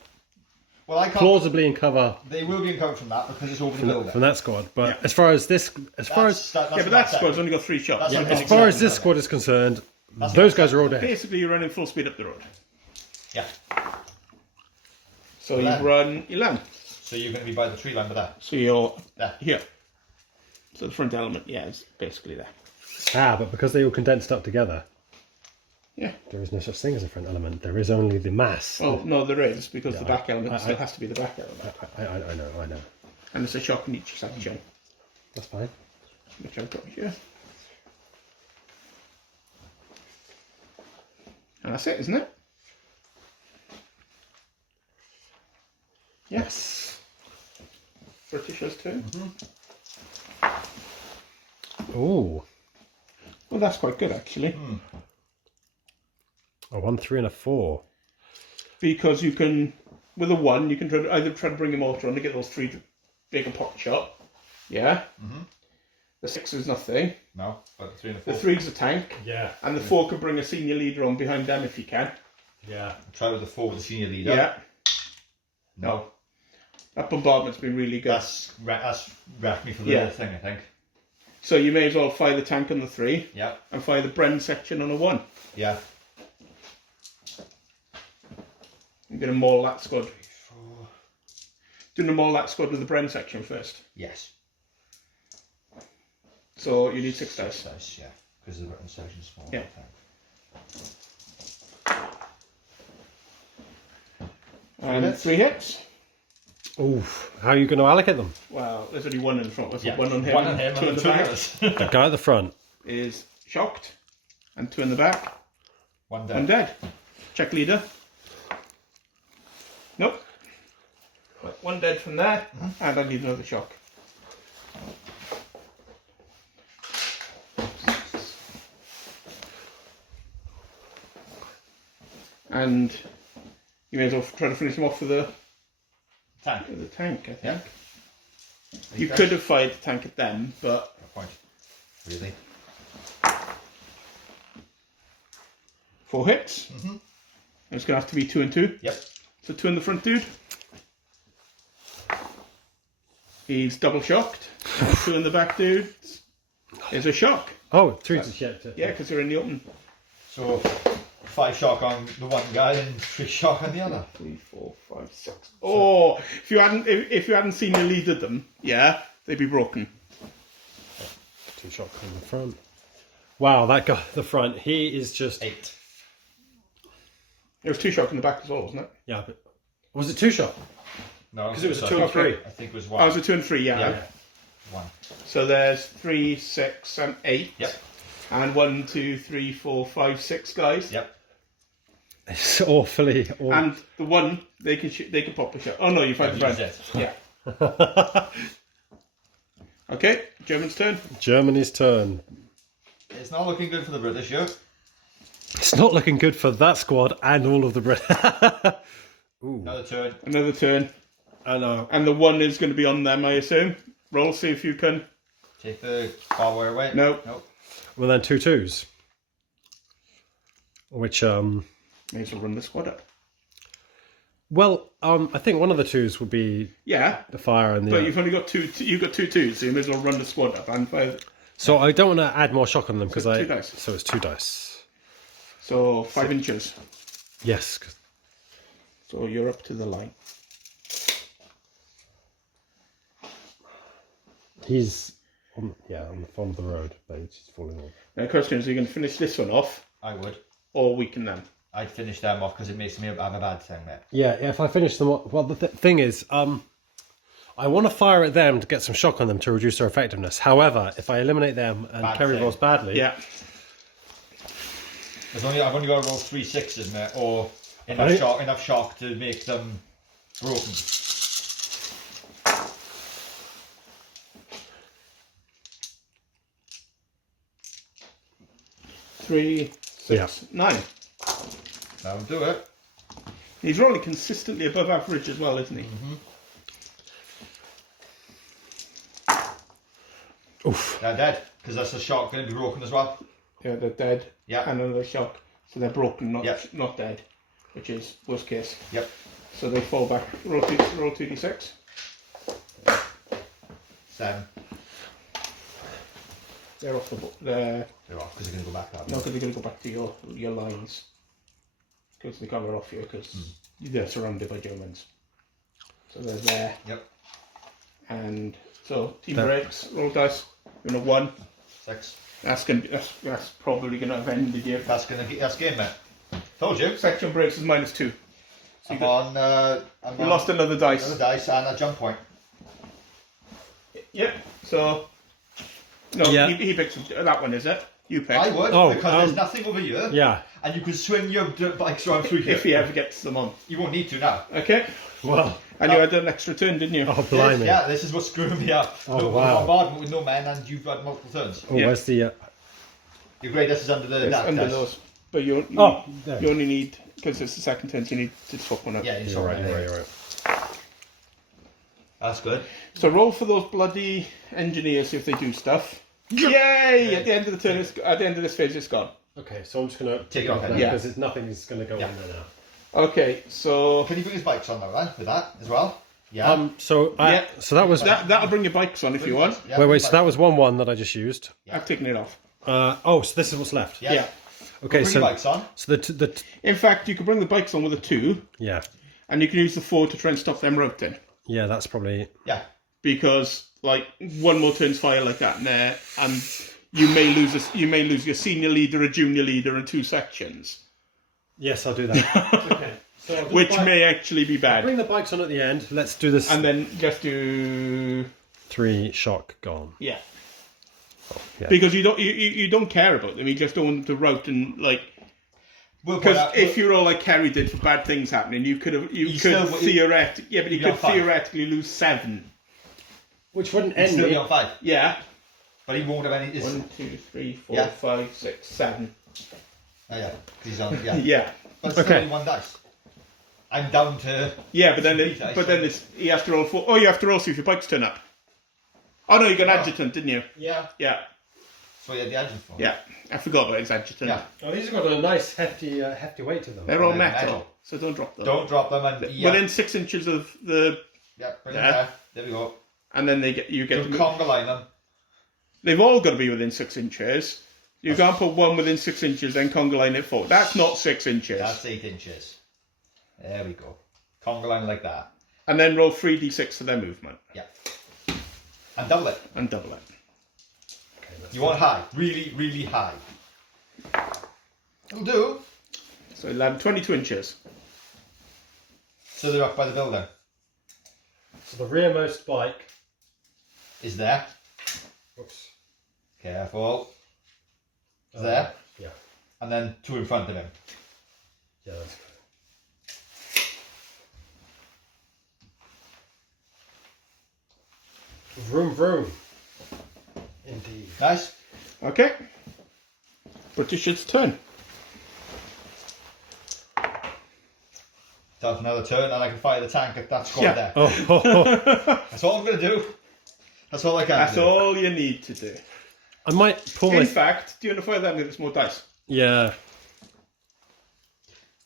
Well, I can't. plausibly in cover They will be in cover from that because it's over the building. from that squad. But as far as this, That's Yeah, but that squad's only got 3 shots. That's not as getting far as exactly this like squad is concerned, That's those not guys are all dead. Basically, you're running full speed up the road. Yeah. So Well, you run 11. So you're going to be by the tree line with that. So you're There. here. So the front element, yeah, is basically there. But because they all condensed up together, Yeah. there is no such thing as a front element. There is only the mass. Oh, no, there is, because the back element I- still has to be the back element. I know. And there's a shock in each section, That's fine. which I've got here. And that's it, isn't it? Yes. Britishers too. Ooh. Well, that's quite good, actually. A 1, 3, and a 4. Because you can, with a 1, you can either try to bring a mortar on to get those 3 bigger pot shot. Yeah. The 6 is nothing. No, but the 3 and The 4. 3's a tank. Yeah. And the 4 can bring a senior leader on behind them if you can. Yeah. Try with the 4 with the senior leader. Yeah. No. That bombardment's been really good. That's wrecked me for the Yeah. whole thing, I think. So you may as well fire the tank on the 3 Yeah. and fire the Bren section on a 1. Yeah. I'm going to maul that squad. 4. Doing a maul that squad with the Bren section first. Yes. So you need 6 dice. Dice, yeah. Because the written section's small. Yeah. I think. And hits. 3 hits. Oof. How are you going to allocate them? Well, there's only 1 in the front. There's Yeah. 1 on him, One on and him 2 in and the 2 back. others. The guy at the front. Is shocked. And 2 in the back. One 1 dead. dead. Check leader. Nope. 1 dead from there. And I need another shock. And you may as well try to finish them off with the Tank. tank, I think. Yeah. You could have fired the tank at them, but... No point. Really? 4 hits. Mhm. It's going to have to be 2 and 2. Yep. So 2 in the front dude. He's double shocked. 2 in the back dude. Is a shock. Oh, 3 to shit. Yeah, because you're in the open. So 5 shock on the one guy and 3 shock on the other. 3, 4, 5, 6. Oh, if you hadn't seen you leaded them, yeah, they'd be broken. 2 shock in the front. Wow, that guy at the front, he is just... 8. There was 2 shock in the back as well, wasn't it? Yeah, but... Was it 2 shock? No, Because it was a sorry. 2 and 3. I think it was 1. Oh, it was a 2 and 3, yeah. Yeah. 1. So there's 3, 6, and 8. Yep. And 1, 2, 3, 4, 5, 6 guys. Yep. It's awfully... And the one, they can pop a shot. Oh no, you fight the Use front. it. Yeah. Okay, German's turn. Germany's turn. It's not looking good for the British, yo. It's not looking good for that squad and all of the Brit. Another turn. Another turn. I know. And the 1 is going to be on them, I assume. Roll, see if you can. Take the barbed wire away. No. Nope. Well, then 2 2s. Which, May as well run the squad up. well, I think one of the 2s would be Yeah, the fire and the... but you've only got you've got 2 2s, so you may as well run the squad up and fire. So I don't want to add more shock on them because So I... 2 dice. So it's 2 dice. So 5 inches. Yes. 'Cause- So you're up to the line. He's on the front of the road, but he's just falling off. Now the question is, are you going to finish this one off, I would. or weaken them? I'd finish them off because it makes me have a bad thing there. Yeah, if I finish them off... Well, the thing is, I want to fire at them to get some shock on them to reduce their effectiveness. However, if I eliminate them and Bad Kerry thing. rolls badly... Yeah. I've only got to roll 3 6s in there, or enough shock to make them broken. 3, 6, 9. That'll do it. He's rolling consistently above average as well, isn't he? Oof. They're dead because that's the shock going to be broken as well. Yeah, they're dead. Yeah. And another shock. So they're broken, not Yep. not dead, which is worst case. Yep. So they fall back. Roll 2d6. 7. They're off the they're They're off because they're going to go back that way. not because they're going to go back to your lines because they can't get off you because they're surrounded by Germans. So they're there. Yep. And so team That- breaks. Roll dice. You know 1. 6. That's probably going to have ended you. That's game, mate. Told you. Section breaks is -2. So I'm you, got, on. I'm you on lost another dice. another dice and a jump point. Yep. So no, Yeah. he picks that one, is it? You pick. I would Oh, because there's nothing over here. Yeah. And you can swing your dirt bikes around through here. If he ever gets them on. You won't need to now. Okay. Well. And you had an extra turn, didn't you? Oh, blimey. Yeah, this is what's screwing me up. Oh, no, wow. bombardment with no men and you've got multiple turns. Oh, Yeah. where's the... Your greatest is under the It's dark under dice. those. But you there. you only need, because it's the second turn, so you need to swap one out. Yeah, You're right, you're right. That's good. So roll for those bloody engineers if they do stuff. Yay! At the end of the turn, at the end of this phase, it's gone. Okay, so I'm just going to Take it off then. Yeah. because nothing is going to go Yeah. in there now. Okay, so Can you bring his bikes on though, then, with that as well? Yeah. So Yeah. so that was that'll bring your bikes on if you want. Yeah, wait. bring So bikes. that was 1-1 that I just used. I've taken it off. So this is what's left. Yeah. Yeah. Okay, Bring so your bikes on. so the In fact, you could bring the bikes on with a 2, yeah and you can use the 4 to try and stop them routing. that's probably Yeah. Because like one more turn's fire like that, and you may lose your senior leader, a junior leader, and 2 sections, yes I'll do that. Okay, so I'll do which the bike- may actually be bad. bring the bikes on at the end. Let's do this. And then just do 3 shock gone. yeah, Yeah. because you don't care about them. You just don't want them to route and like. We'll put Because out- if you're all like Kerry did for bad things happening, you could still- theoretically but you you could got 5. theoretically lose 7. Which wouldn't he'll end still be it. on 5, Yeah. but he won't have any. 1, 2, 3, 4, Yeah. 5, 6, 7. Oh, yeah, 'cause he's on. Yeah. Yeah. But it's still Okay. only one dice. I'm down to... Yeah, but then Three dice, he has to roll 4. Oh, you have to roll see if your bikes turn up. Oh no, you got an adjutant, didn't you? Yeah. Yeah, So you had the adjutant for. yeah. I forgot about his adjutant. Yeah. Oh, these have got a nice hefty weight to them. They're all They're metal, metal. so don't drop them. Don't drop them and... Yeah. Within 6 inches of the, Yeah, bring them Yeah. there. There we go. and then you get Don't to move. conga line them. They've all got to be within 6 inches. You can't put one within 6 inches, then conga line it forward. That's not 6 inches. That's 8 inches. There we go. Conga line like that. And then roll 3d6 for their movement Yeah. And double it. and double it. Okay, that's You want high. Really, really high. It'll do. So 11, 22 inches. So they're up by the building. So the rearmost bike. Is there. Whoops. Careful. Is there. Yeah. And then 2 in front of him. Yeah, that's good. Vroom vroom. Indeed. Nice. Okay. British's turn. Have another turn and I can fire the tank at that squad Yeah. there. Oh, That's all I'm going to do. That's all I can That's do. all you need to do. I might pull In my. fact, do you want to fire that with more dice? Yeah.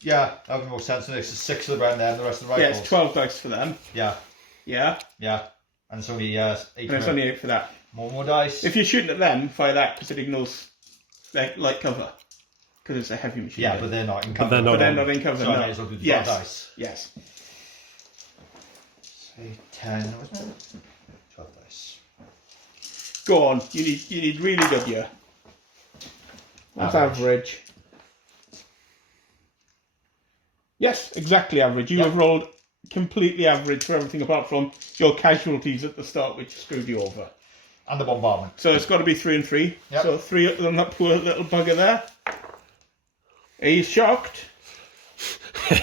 Yeah, that would make more sense. So there's 6 of the brown there and the rest of the Yeah, rifles. it's 12 dice for them. Yeah, Yeah, yeah. And it's only 8 and it's for only 8 for that. more dice. If you're shooting at them, fire that because it ignores light cover. Because it's a heavy machine yeah, gun. but they're not in But cover. they're not But they're on. not in cover. So I no. may as well do the Yes. 12 dice. Yes. Say 10, wasn't it? 12 dice. Go on. You need really good here. That's average. Yes, exactly average. You Yep. have rolled completely average for everything apart from your casualties at the start, which screwed you over. And the bombardment. So it's got to be 3 and 3. Yep. So 3 on that poor little bugger there. He's shocked.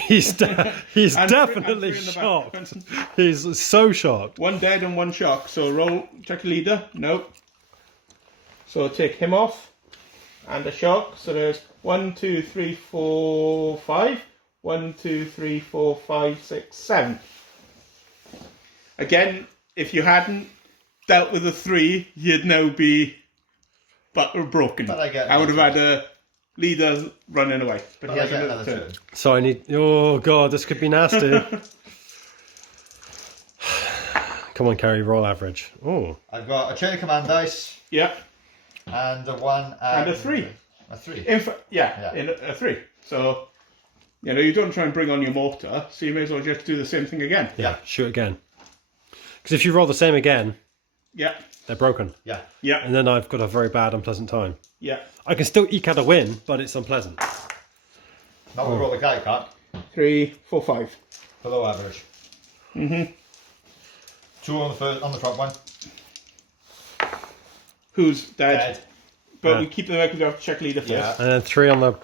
he's And definitely three in the back. shocked. He's so shocked. 1 dead and 1 shock. So roll, check leader. No. So take him off. And a shock. So there's 1, 2, 3, 4, 5. 1, 2, 3, 4, 5, 6, 7. Again, if you hadn't dealt with a 3, you'd now be broken. But I get would have had a leader running away. But he I has get another another turn. turn. So I need. Oh god, this could be nasty. Come on, Carrie, roll average. Oh, I've got a chain of command dice Yeah. and a 1 And a 3. A 3. Yeah, in a 3. So, you don't try and bring on your mortar, so you may as well just do the same thing again. yeah. Shoot again. Because if you roll the same again, Yeah, they're broken, Yeah. yeah, and then I've got a very bad, unpleasant time. yeah. I can still eke out a win, but it's unpleasant. Now we roll the guy card. 3, 4, 5. Below average. 2 on the front one. Who's dead? Dead. But we keep the record of check leader first. Yeah. And then 3 on the.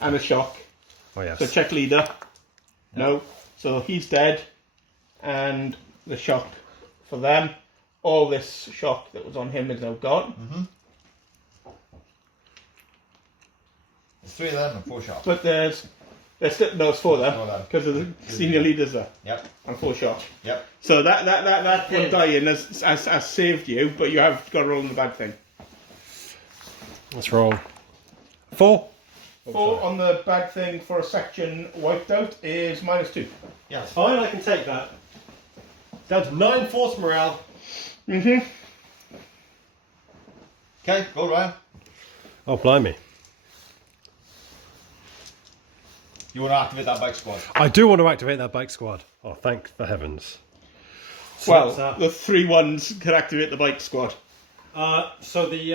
And a shock. Oh yes. So check leader. No. So he's dead. And the shock for them. All this shock that was on him is now gone. There's 3 of them and 4 shots. But there's still, no, it's 4 Four there. then. Because of the senior leaders there. Yep. And 4 shock. Yep. So that one dying has saved you, but you have got to roll in the bad thing. Let's roll. 4. 4 on the bad thing for a section wiped out is -2. Yeah. Fine, I can take that. Down to 9 force morale. Mm-hmm. Okay, go Ryan. Oh blimey! You want to activate that bike squad? I do want to activate that bike squad. Oh, thank the heavens. So Well, that's that. the 3 ones can activate the bike squad. So the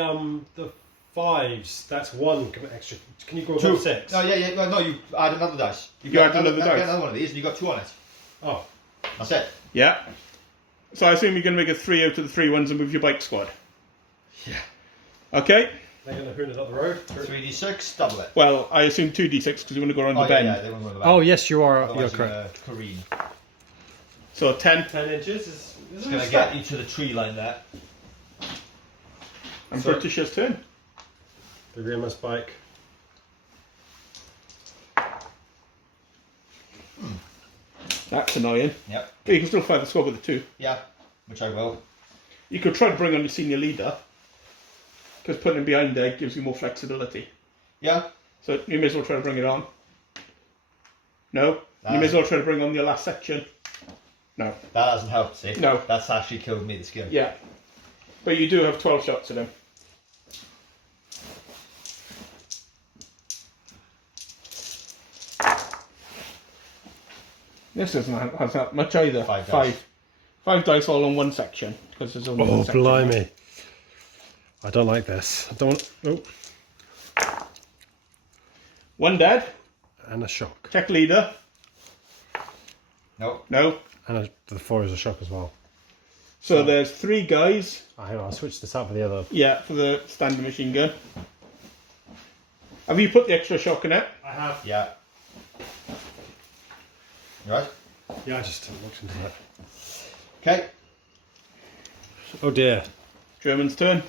5s. That's 1 extra. Can you go 2. above 6? No, yeah. No, you add another dice. You add another dice. Get another one of these and you got 2 on it. Oh, That's it. Yeah. So I assume you're going to make a 3 out of the 3 ones and move your bike squad. Yeah. Okay. they're going to hoon it up the road. 3d6, double it. Well, I assume 2d6 because you want to go around the Oh, bend. yeah, they want to go in the back. Oh yes, you are. Otherwise You're correct. Careen. So 10 10 inches is It's going to get you to the tree line there. and So- British's turn. the rearmost bike. That's annoying. Yep. But you can still fire the squad with a 2. Yeah, which I will. You could try to bring on your senior leader, because putting him behind there gives you more flexibility. Yeah. So you may as well try to bring it on. No? You may as well try to bring on your last section. No. That hasn't helped, see? No. That's actually killed me this game. Yeah. But you do have 12 shots at him. This doesn't have that much either. 5 dice. Five dice all on one section, because there's only one Oh, section. blimey. I don't like this. I don't want... Oh. One dead. And a shock. Check leader. No. No. And the 4 is a shock as well. So there's 3 guys. I'll switch this out for the other. Yeah, for the standard machine gun. Have you put the extra shock in it? I have. Yeah. You right? Yeah, I just haven't looked into that. Okay. Oh dear. German's turn.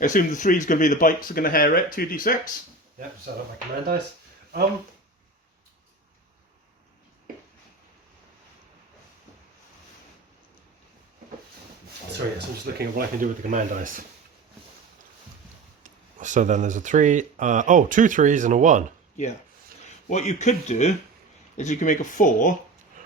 I assume the 3's going to be the bikes are going to hair it. 2d6. Yep, so I got my command dice. Sorry, yes, I'm just looking at what I can do with the command dice. So then there's a 3. 2 3s and a 1. Yeah. What you could do is you can make a 4,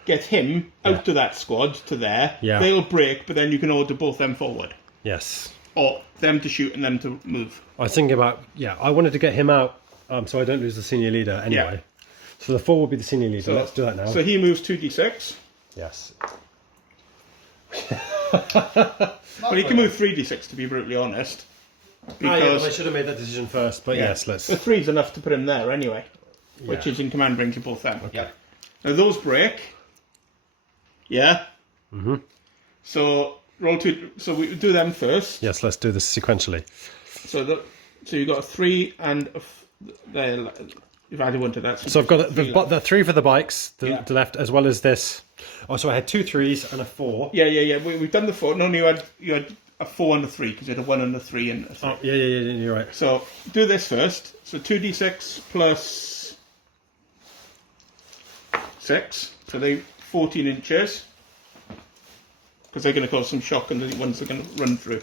get him out of that squad to there. Yeah. They'll break, but then you can order both them forward. Yes. Or them to shoot and them to move. I was thinking about, I wanted to get him out so I don't lose the senior leader anyway. Yeah. So the 4 will be the senior leader. Let's do that now. So he moves 2d6. Yes. But he can move 3d6 to be brutally honest. Because I should have made that decision first, but yes, let's... the 3's enough to put him there anyway. Which Yeah. is in command brings you both them. Yeah. Now those break. Yeah. Mm-hmm. So roll 2. So we do them first. Yes, let's do this sequentially. So you got a 3 and there. If I added 1 to that. So I've got the 3 for the bikes, Yeah. the left, as well as this. Oh, so I had 2 3s and a 4. Yeah. We've done the 4. No, you had a 4 and a 3 because you had a 1 and a 3 and a 3. Oh, yeah, you're right. So do this first. So 2d6 plus 6. So they 14 inches. Because they're going to cause some shock and the ones are going to run through.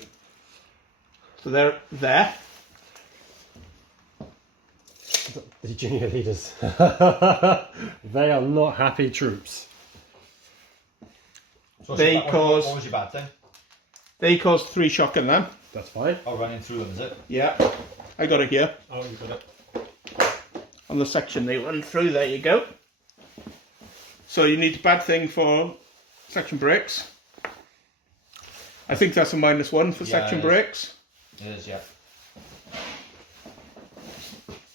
So they're there. The junior leaders. They are not happy troops. So They what cause- was your bad thing? They cause 3 shock in them. That's fine. Oh, running through them, is it? Yeah. I got it here. Oh, you got it. On the section they run through, there you go. So you need a bad thing for section breaks. I think that's a -1 for Yeah, section it is. breaks. It is, yeah.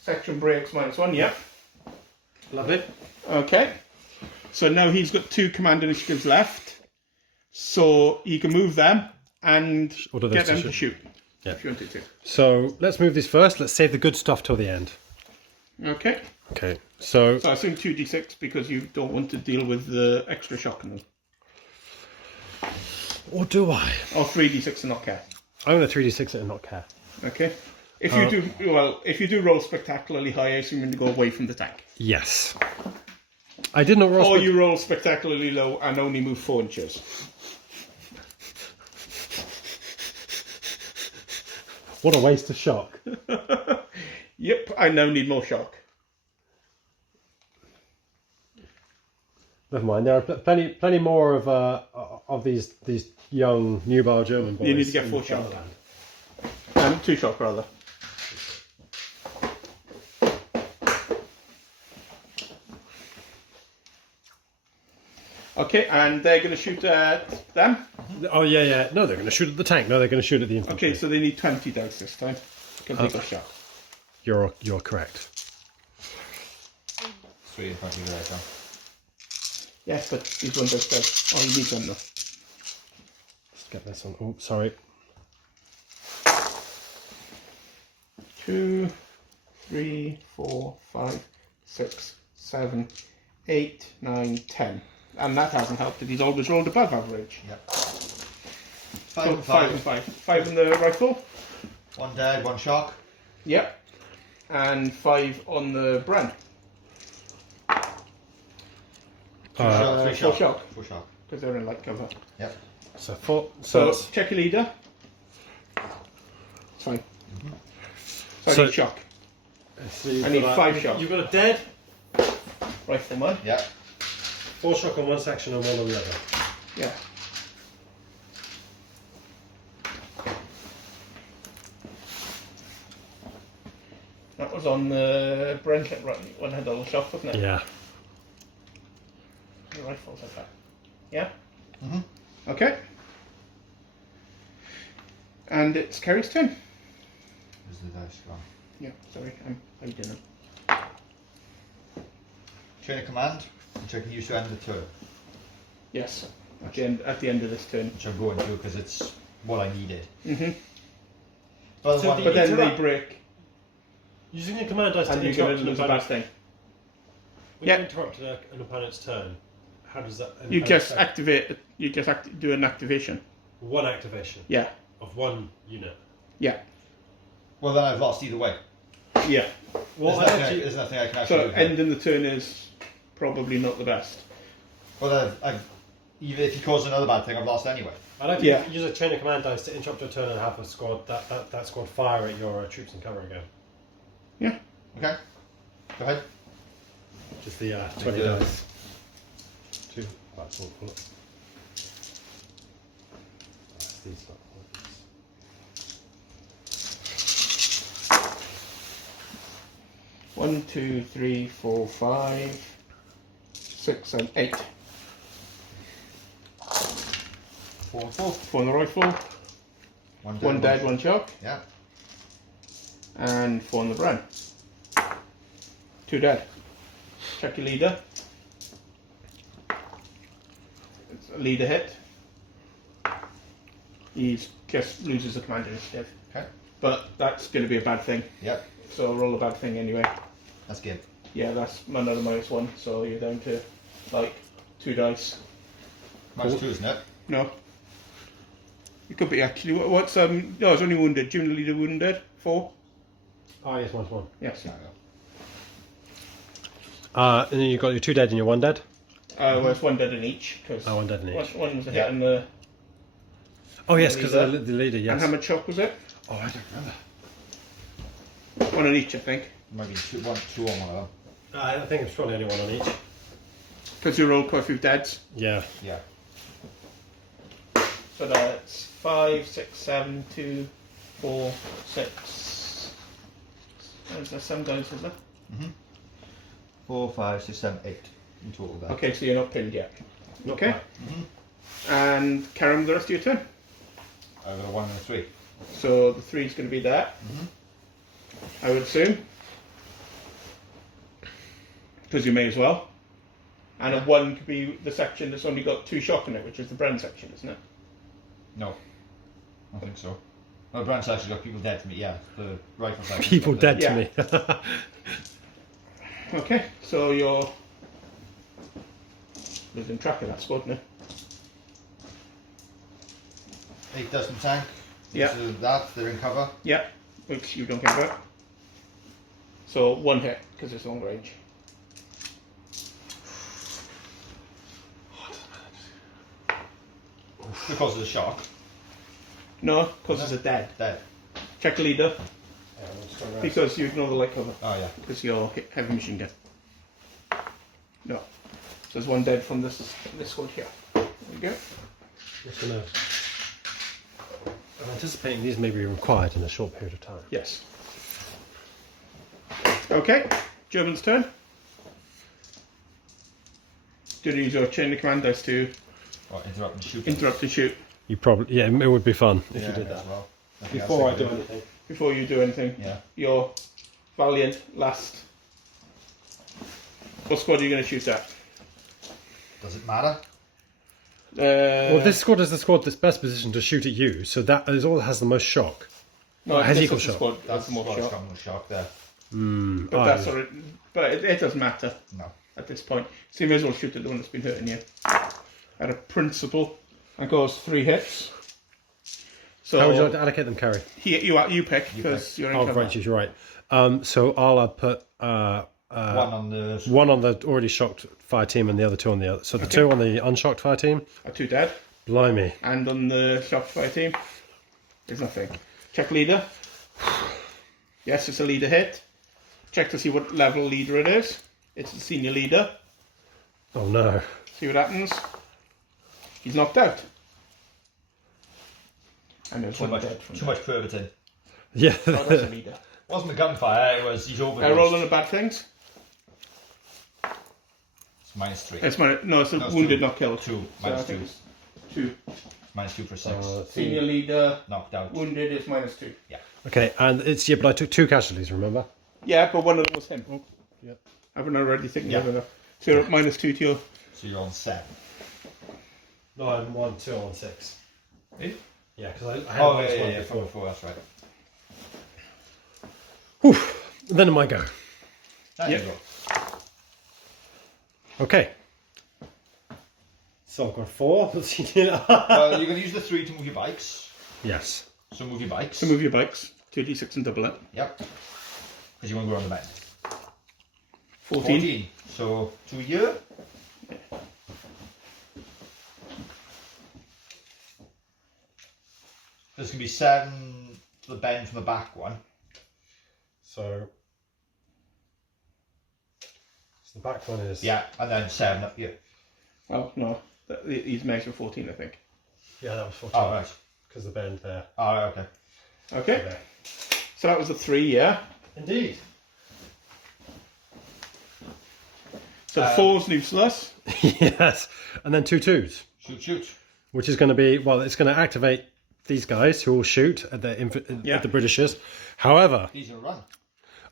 Section breaks -1, yeah. Lovely. Okay. So now he's got 2 command initiatives left. So he can move them and Order those get to them to shoot. Yeah. If you wanted to. So let's move these first. Let's save the good stuff till the end. Okay. Okay. So So I assume 2d6 because you don't want to deal with the extra shock in them. or do I? Or 3d6 and not care. I'm going to 3d6 it and not care. Okay. If you do roll spectacularly high, I assume you're going to go away from the tank. Yes. I did not roll. Or you roll spectacularly low and only move 4 inches. What a waste of shock. Yep, I now need more shock. Never mind. There are plenty more of these young nubile German boys. You need to get in 4 shock. Fatherland. 2 shock rather. Okay, and they're going to shoot at them. Oh yeah. No, they're going to shoot at the tank. No, they're going to shoot at the infantry. Okay, so they need 20 dice this time. Because they got shot. You're correct. Sweet, in front of you right now. Yes, but these ones are dead. Oh, you need them though. Let's get this one. Oh, sorry. 2, 3, 4, 5, 6, 7, 8, 9, 10. And that hasn't helped it. He's always rolled above average. Yep. So 5 and 5. 5 in the rifle. 1 dead, 1 shock. Yep. and 5 on the Bran. Three full shock. shock. Full shock. Because they're in light cover. Yep. So 4. So it's- check your leader. It's fine. So I So- need shock. so you've I need got 5 shock. You've got a dead, Rifleman. Yeah. 4 shock on one section and 1 on the other. Yeah. That was on the Brentlet one had double shock, wasn't it? Yeah. The rifles had that. Yeah? Mhm. Okay. And it's Kerry's turn. Where's the dice gone? Yeah, sorry, I'm hiding them. Chain of command, which I can use to end the turn. Yes, at the end of this turn. Which I'm going to because it's what I needed. Mm-hmm. But So one, the- But then they Interrupt. break, Using your command dice and to you're going interrupt to an lose a bad opponent's, thing. when Yeah. you interrupt an opponent's turn, how does that? You just affect- activate. You just do an activation. one activation Yeah, of one unit. yeah, well, then I've lost either way. yeah. Well, there's, I nothing, actually, there's nothing I can actually So do. then. ending the turn is probably not the best. Well, even if he causes another bad thing, I've lost anyway. I'd like to Yeah. use a chain of command dice to interrupt your turn and have a squad that squad fire at your troops and cover again. Yeah. Okay. Go ahead. Just the 20 the- dice. 2. That's all. Pull it. That's these not points. One, 2, 3, 4, 5, 6, and 8. 4 and 4. 4 on the rifle, One dead. one dead, one shock, Yeah. and 4 on the Bran. 2 dead. Check your leader. It's a leader hit. He just loses the command initiative. Okay. But that's going to be a bad thing. Yep. So I'll roll a bad thing anyway. That's good. Yeah, that's another -1. So you're down to like 2 dice. -2, isn't it? No. It could be actually. What's no, it's only wounded. Junior leader wounded. 4. Oh, yes, 1-1. Yes. There we go. And then you've got your 2 dead and your 1 dead. Well, it's 1 dead in each because Oh, 1 dead in each. one was a hit Yeah. and the. Oh, yes, the because leader. the leader, yes. And how much shock was it? Oh, I don't remember. 1 on each, I think. Might be 2 on one of them. I think it's probably only 1 on each. Because you rolled quite a few deads. Yeah. Yeah. So that's 5, 6, 7, 2, 4, 6. There's there 7 dice, is there? 4, 5, 6, 7, 8 in total there. Okay, so you're not pinned yet. Not Okay. quite. And Karen, the rest of your turn. I've got a 1 and a 3. So the 3 is going to be there. I would assume. Because you may as well. And a 1 could be the section that's only got 2 shock in it, which is the Bren section, isn't it? No. I think so. Well, Brant's actually got people dead to me, yeah. The rifle section. People dead Yeah. to me. Okay, so you're losing track of that squad now. 8 dozen tank. Yeah. So that, they're in cover. Yeah, which you don't care about. So 1 hit, because it's long range. Because of the shock. No, because it's a dead. Dead. Check leader, Yeah, we'll just go around. because you ignore the light cover. Oh, yeah. Because you're heavy machine gun. No. So there's 1 dead from this squad here. There you go. Just gonna... I'm anticipating these may be required in a short period of time. Yes. Okay, German's turn. Do you use your chain of command dice to Or interrupt and shoot. interrupt and shoot You probably... Yeah, it would be fun if Yeah, you did as that. well. think Before I that's do a good anything. before you do anything? Yeah. You're valiant last. What squad are you going to shoot at? Does it matter? Well, this squad is the squad that's best positioned to shoot at you, so that is all that has the most shock. no, it has this equal is the shot. squad That's that's the more more shot. strong shock there. But Ah, that's yeah. already, but it doesn't matter No. at this point. So you may as well shoot at the one that's been hurting you. At a principle, and goes 3 hits. So How would you like to allocate them, Carrie? you pick because you're in Oh, cover. right, you're right. So I'll put one on the. one on the already shocked fire team and the other two on the other. So the two on the unshocked fire team. Are 2 dead. Blimey. And on the shocked fire team, there's nothing. Check leader. Yes, it's a leader hit. Check to see what level leader it is. It's the senior leader. Oh no. See what happens. He's knocked out. And there's Too one much, dead from too much perverting. Yeah. Oh, that's a leader. It wasn't the gunfire, it was he's I overdosed. roll on the bad things. It's -3. It's no, it's a No, it's wounded, two. not killed. 2. So I -2. think it's 2. -2 for 6. Senior leader, Knocked out. wounded is -2. Okay, and it's but I took 2 casualties. Remember? Yeah, but one of them was him. Oh, yeah. I've been already thinking Yeah. of it. So you're at -2 to your. So you're on 7. No, I'm 1, 2, I'm on 6. Eh? Yeah, because I had Oh, this one yeah, before. 4, that's right. Whew. Then it might go. There Yeah. you go. Okay. So I've got 4. You're going to use the 3 to move your bikes. Yes. So move your bikes. So move your bikes. 2d6 and double it. Yep. Because you want to go around the bend. 14. So 2 here. There's going to be 7 to the bend from the back one. So the back one is Yeah, and then 7 up here. Oh, no. He's measured 14, I think. Yeah, that was 14. Oh, right. Because the bend there. Oh, right, okay. Okay. There. So that was the 3, yeah? Indeed. So 4's useless. Yes, and then 2 2s, Shoot. which is going to be it's going to activate these guys who will shoot at the Yeah. at the Britishers. However, These are run.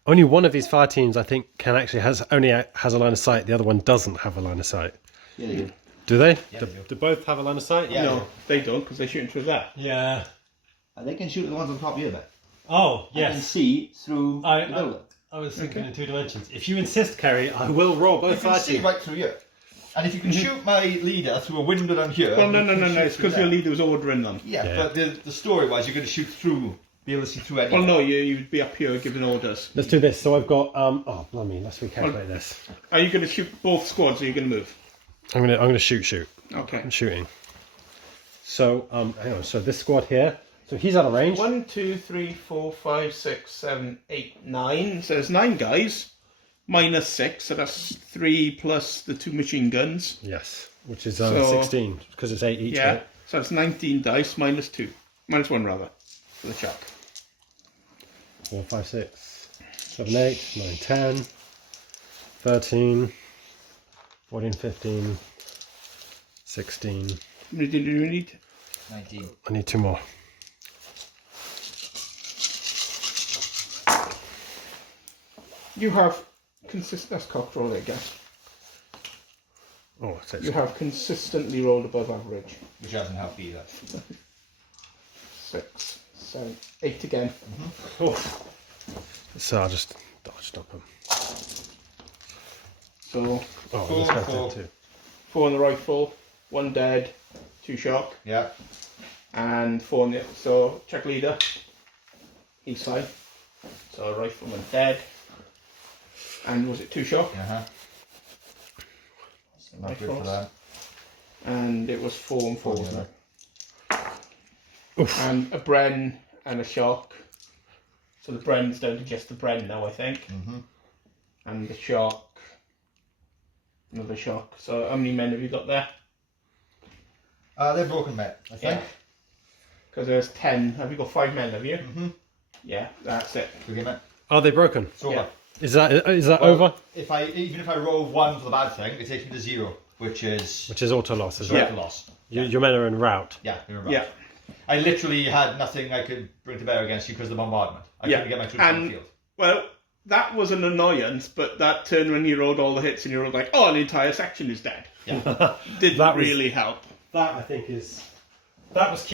only one of these fire teams I think has a line of sight. The other one doesn't have a line of sight. Yeah, they do. Do they? Yeah, do, they do. do both have a line of sight? Yeah. No, they don't, because they're shooting through that. Yeah. And they can shoot the ones on top here, but Oh I can see through I- the building. I was thinking in 2 dimensions. If you insist, Kerry, I will roll both You can fire see teams. right through here. And if you can shoot my leader through a window down here... Well, no, you can shoot it's through because your there. leader was ordering them. Yeah, Yeah. but the story-wise, you're going to shoot through, be able to see through anything. Well, no, you'd be up here giving orders. Let's do this. So I've got oh blimey, let's recalculate this. Are you going to shoot both squads, or are you going to move? I'm gonna shoot. Okay. I'm shooting. So hang on. So this squad here. So he's out of range. 1, 2, 3, 4, 5, 6, 7, 8, 9. So there's 9 guys. -6, so that's 3 plus the 2 machine guns. Yes, which is So- 16 because it's 8 each. Yeah. right? So that's 19 dice -2. -1 rather. For the chuck. 4, 5, 6, 7, 8, 9, 10, 13, 14, 15, 16. How many do you need? 19. I need 2 more. You have that's cocked roll again. Oh, it's You have consistently rolled above average. Which doesn't help either. 6, 7, 8 again. Oh. So I'll just dodge up them. So Oh, Four, this guy's four. dead too. 4 on the rifle, 1 dead, 2 shock, Yeah. and 4 on the. So check leader. He's fine. So rifleman dead. And was it 2 shock? Uh-huh. Not good for Rifles. that. And it was 4 and 4, Yeah. wasn't it? And a Bren and a shock. So the Bren's down to just the Bren now, I think. Mm-hmm. And the shock. Another shock. So how many men have you got there? They're broken men, I think. Yeah. Because there's 10. Have you got 5 men, have you? Mm-hmm. Yeah, that's it. Okay, men. Are they broken? It's over. Yeah. Is that Well, over? Even if I roll 1 for the bad thing, it takes me to 0, which is Which is auto loss, is direct it? Yeah. loss. Your men are en route. Yeah, you're right. Yeah. I literally had nothing I could bring to bear against you because of the bombardment. I Yeah. couldn't get my troops on the And- field. Well, that was an annoyance, but that turn when you rolled all the hits and you were like, oh, an entire section is dead. Yeah. Didn't That was- really help. That I think is that was.